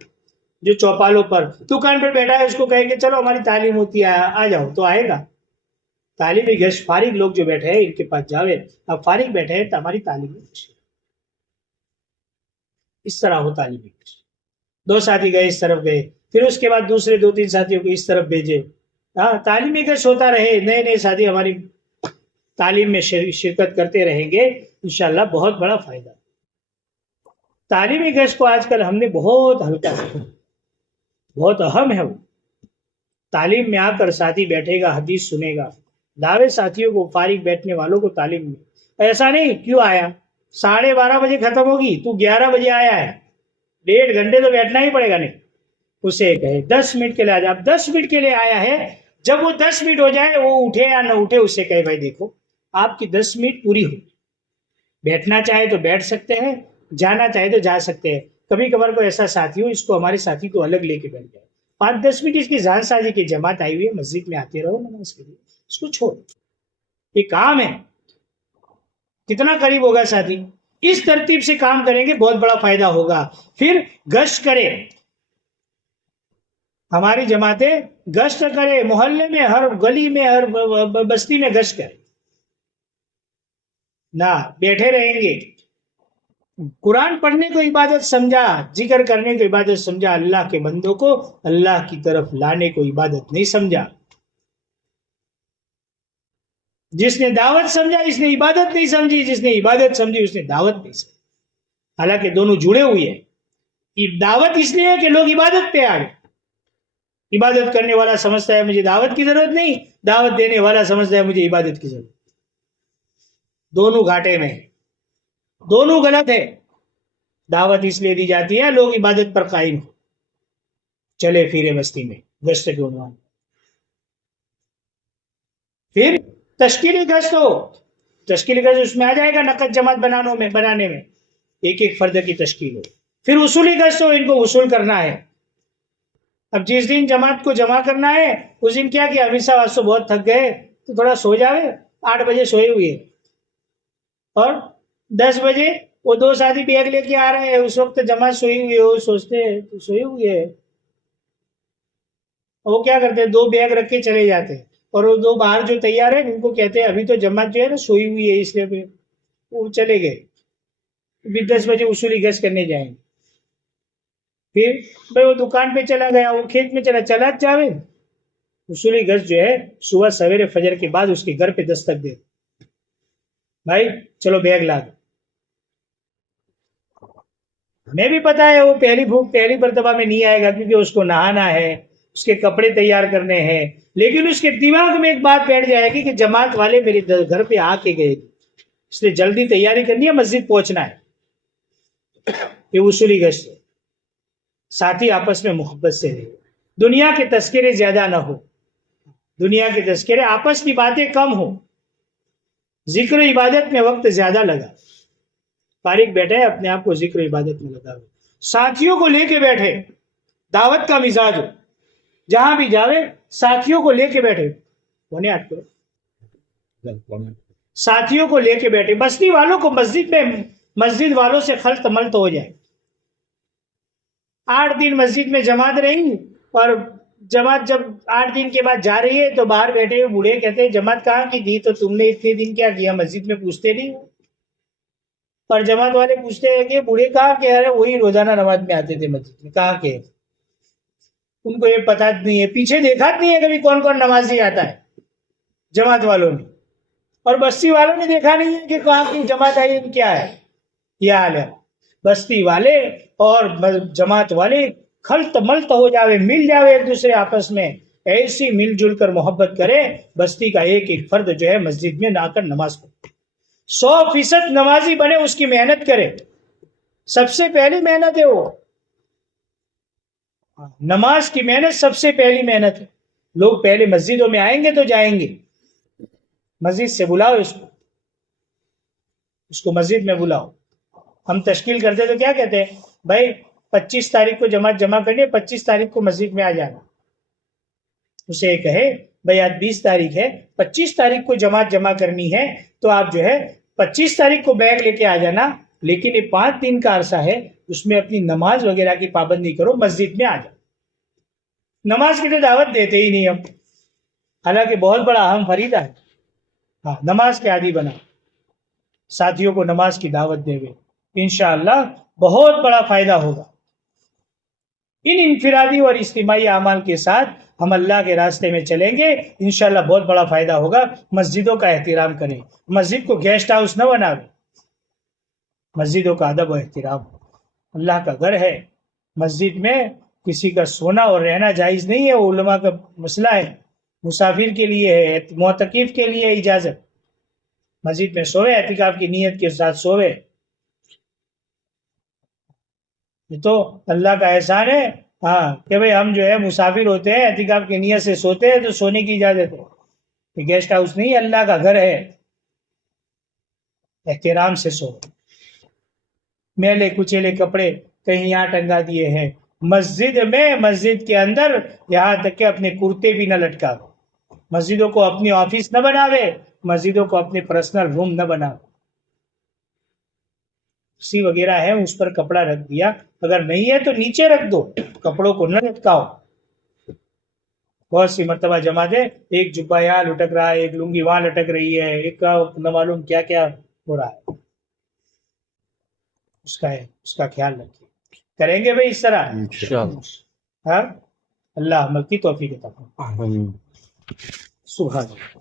جو چوپالوں پر دکان پر بیٹھا ہے اس کو کہیں گے چلو ہماری تعلیم ہوتی ہے آ جاؤ تو آئے گا. تعلیمی گش فارغ لوگ جو بیٹھے ہیں ان کے پاس جاوے، اب فارغ بیٹھے ہیں تو ہماری تعلیمی گش اس طرح ہو. تعلیمی گش 2 ساتھی گئے اس طرف گئے، پھر اس کے بعد دوسرے 2-3 ساتھیوں کو اس طرف بھیجے. ہاں تعلیمی گش ہوتا رہے، نئے نئے ساتھی ہماری تعلیم میں شرکت کرتے رہیں گے، انشاءاللہ بہت بڑا فائدہ. تعلیمی گش کو آج کل ہم نے بہت ہلکا کیا، بہت اہم ہے. وہ تعلیم میں آ کر ساتھی بیٹھے گا، حدیث سنے گا. دعوے ساتھیوں کو، فارغ بیٹھنے والوں کو تعلیم میں ایسا نہیں کیوں آیا 12:30 بجے ختم ہوگی تو 11 بجے آیا ہے، 1.5 گھنٹے تو بیٹھنا ہی پڑے گا. نہیں، اسے کہے 10 منٹ کے لیے آ جا. اب 10 منٹ کے لیے آیا ہے، جب وہ 10 منٹ ہو جائے وہ اٹھے یا نہ اٹھے، اسے کہے بھائی دیکھو آپ کی 10 منٹ پوری ہو، بیٹھنا چاہے تو بیٹھ سکتے ہیں، جانا چاہے تو جا سکتے ہیں. کبھی کبھار کوئی ایسا ساتھی ہو اس کو ہمارے ساتھی کو الگ لے کے بیٹھ جائے، 5-10 منٹ اس کی جان سازی کی، جماعت آئی ہوئی ہے مسجد میں آتے رہو نماز کے لیے، اس کو چھوڑ، یہ کام ہے. کتنا قریب ہوگا ساتھی؟ اس ترتیب سے کام کریں گے بہت بڑا فائدہ ہوگا. پھر گشت کرے، ہماری جماعتیں گشت کرے، محلے میں ہر گلی میں ہر بستی میں گشت کرے، نہ بیٹھے رہیں گے. قرآن پڑھنے کو عبادت سمجھا، ذکر کرنے کو عبادت سمجھا، اللہ کے بندوں کو اللہ کی طرف لانے کو عبادت نہیں سمجھا. جس نے دعوت سمجھا اس نے عبادت نہیں سمجھی، جس نے عبادت سمجھی اس نے دعوت نہیں سمجھی. حالانکہ دونوں جڑے ہوئے ہیں. دعوت اس لیے ہے کہ لوگ عبادت پہ آ گئے. عبادت کرنے والا سمجھتا ہے مجھے دعوت کی ضرورت نہیں، دعوت دینے والا سمجھتا ہے مجھے عبادت کی ضرورت. دونوں گھاٹے میں، دونوں غلط ہے. دعوت اس لیے دی جاتی ہے لوگ عبادت پر قائم ہو، چلے پھرے بستی میں گشت کے عنوان. پھر تشکیلی گشت ہو، تشکیلی گشت اس میں آ جائے گا نقد جماعت بنانے میں ایک ایک فرد کی تشکیل ہو. پھر اصولی گشت ہو، ان کو وصول کرنا ہے. اب جس دن جماعت کو جمع کرنا ہے اس دن کیا کہ امیر صاحب آج تو بہت تھک گئے تو تھوڑا سو جاوے، 8 بجے سوئے ہوئے، اور 10 بجے وہ 2 ساتھی بیگ لے کے آ رہے ہیں، اس وقت جماعت سوئی ہوئی ہو، سوچتے ہیں تو سوئی ہوئی ہے. وہ کیا کرتے ہیں 2 بیگ رکھ کے چلے جاتے ہیں، اور وہ 2 باہر جو تیار ہیں ان کو کہتے ہیں ابھی تو جماعت جو ہے نا سوئی ہوئی ہے، اس لیے وہ چلے گئے. پھر 10 بجے اصولی گشت کرنے جائیں گے. پھر بھائی وہ دکان پہ چلا گیا، وہ کھیت میں چلا جاوے. اصولی گشت جو ہے صبح سویرے فجر کے بعد اس کے گھر پہ دستک دے، بھائی چلو بیگ لا دو. ہمیں بھی پتا ہے وہ پہلی بھوک پہلی مرتبہ میں نہیں آئے گا کیونکہ اس کو نہانا ہے، اس کے کپڑے تیار کرنے ہیں، لیکن اس کے دماغ میں ایک بات بیٹھ جائے گی کہ جماعت والے میرے گھر پہ آ کے گئے، اس لیے جلدی تیاری کرنی ہے، مسجد پہنچنا ہے. یہ اصولی گشت ہے. ساتھی آپس میں محبت سے رہے، دنیا کے تذکرے زیادہ نہ ہو، دنیا کے تذکرے، آپس کی باتیں کم ہو، ذکر و عبادت میں وقت زیادہ لگا. فارغ بیٹھے اپنے آپ کو ذکر و عبادت میں لگا، ساتھیوں کو لے کے بیٹھے، دعوت کا مزاج ہو، جہاں بھی جاوے ساتھیوں کو لے کے بیٹھے. ساتھیوں کو لے کے بیٹھے، بستی والوں کو مسجد والوں سے خلط ملط ہو جائے. 8 دن مسجد میں جماعت رہی، اور جماعت جب 8 دن کے بعد جا رہی ہے تو باہر بیٹھے ہوئے بوڑھے کہتے ہیں جماعت کہاں کی دی، تو تم نے اتنے دن کیا کیا، مسجد میں پوچھتے نہیں ہو. اور جماعت والے پوچھتے ہیں کہ بوڑھے کہاں کے، ارے وہی روزانہ نماز میں آتے تھے مسجد میں، کہاں کے. ان کو یہ پتا نہیں ہے، پیچھے دیکھا نہیں ہے کبھی کون کون نمازی آتا ہے جماعت والوں نے، اور بستی والوں نے دیکھا نہیں ہے کہ کہاں کی جماعت آئی کیا ہے. یہ حال ہے. بستی والے اور جماعت والے خلط ملط ہو جاوے، مل جاوے ایک دوسرے آپس میں، ایسی مل جل کر محبت کرے. بستی کا ایک ایک فرد جو ہے مسجد میں آ کر نماز پڑھے، 100% نمازی بنے، اس کی محنت کرے. سب سے پہلی محنت ہے وہ. نماز کی محنت سب سے پہلی محنت ہے. لوگ پہلے مسجدوں میں آئیں گے تو جائیں گے, مسجد سے بلاؤ اس کو مسجد میں بلاؤ. ہم تشکیل کرتے تو کیا کہتے ہیں, بھائی 25 تاریخ کو جماعت جمع کرنی ہے, 25 تاریخ کو مسجد میں آ جانا. اسے کہے بھائی آج 20 تاریخ ہے, 25 تاریخ کو جماعت جمع کرنی ہے, تو آپ جو ہے 25 تاریخ کو بیگ لے کے آ جانا, لیکن یہ 5 دن کا عرصہ ہے, اس میں اپنی نماز وغیرہ کی پابندی کرو, مسجد میں آ جاؤ. نماز کی تو دعوت دیتے ہی نہیں ہم, حالانکہ بہت بڑا اہم فریضہ ہے. ہاں, نماز کے عادی بنا, ساتھیوں کو نماز کی دعوت دے گے, انشاءاللہ بہت بڑا فائدہ ہوگا. ان انفرادی اور اجتماعی اعمال کے ساتھ ہم اللہ کے راستے میں چلیں گے, انشاءاللہ بہت بڑا فائدہ ہوگا. مسجدوں کا احترام کریں, مسجد کو گیسٹ ہاؤس نہ بناویں, مسجدوں کا ادب و احترام. اللہ کا گھر ہے, مسجد میں کسی کا سونا اور رہنا جائز نہیں ہے, وہ علماء کا مسئلہ ہے. مسافر کے لیے ہے, معتکف کے لیے اجازت, مسجد میں سوئے, اعتکاف کی نیت کے ساتھ سوئے. یہ تو اللہ کا احسان ہے, ہاں, کہ بھئی ہم جو ہے مسافر ہوتے ہیں, اعتکاف کی نیت سے سوتے ہیں تو سونے کی اجازت ہے. یہ گیسٹ ہاؤس نہیں, اللہ کا گھر ہے, احترام سے سو. میلے کچیلے کپڑے کہیں یہاں ٹنگا دیے ہیں مسجد میں, مسجد کے اندر, یہاں تک کہ اپنے کرتے بھی نہ لٹکاو. مسجدوں کو اپنی آفس نہ بناوے, مسجدوں کو اپنے پرسنل روم نہ بناوے. سی وغیرہ ہے اس پر کپڑا رکھ دیا, اگر نہیں ہے تو نیچے رکھ دو, کپڑوں کو نہ لٹکاؤ. بہت سی مرتبہ جماعتیں ایک جبہ یہاں لٹک رہا ہے, ایک لنگی وہاں لٹک رہی ہے, ایک کا نہ معلوم کیا کیا ہو رہا ہے. اس کا خیال رکھیے. کریں گے بھائی اس طرح انشاءاللہ. ہاں, اللہ عمل کی توفیق عطا فرمائے. سبحان اللہ.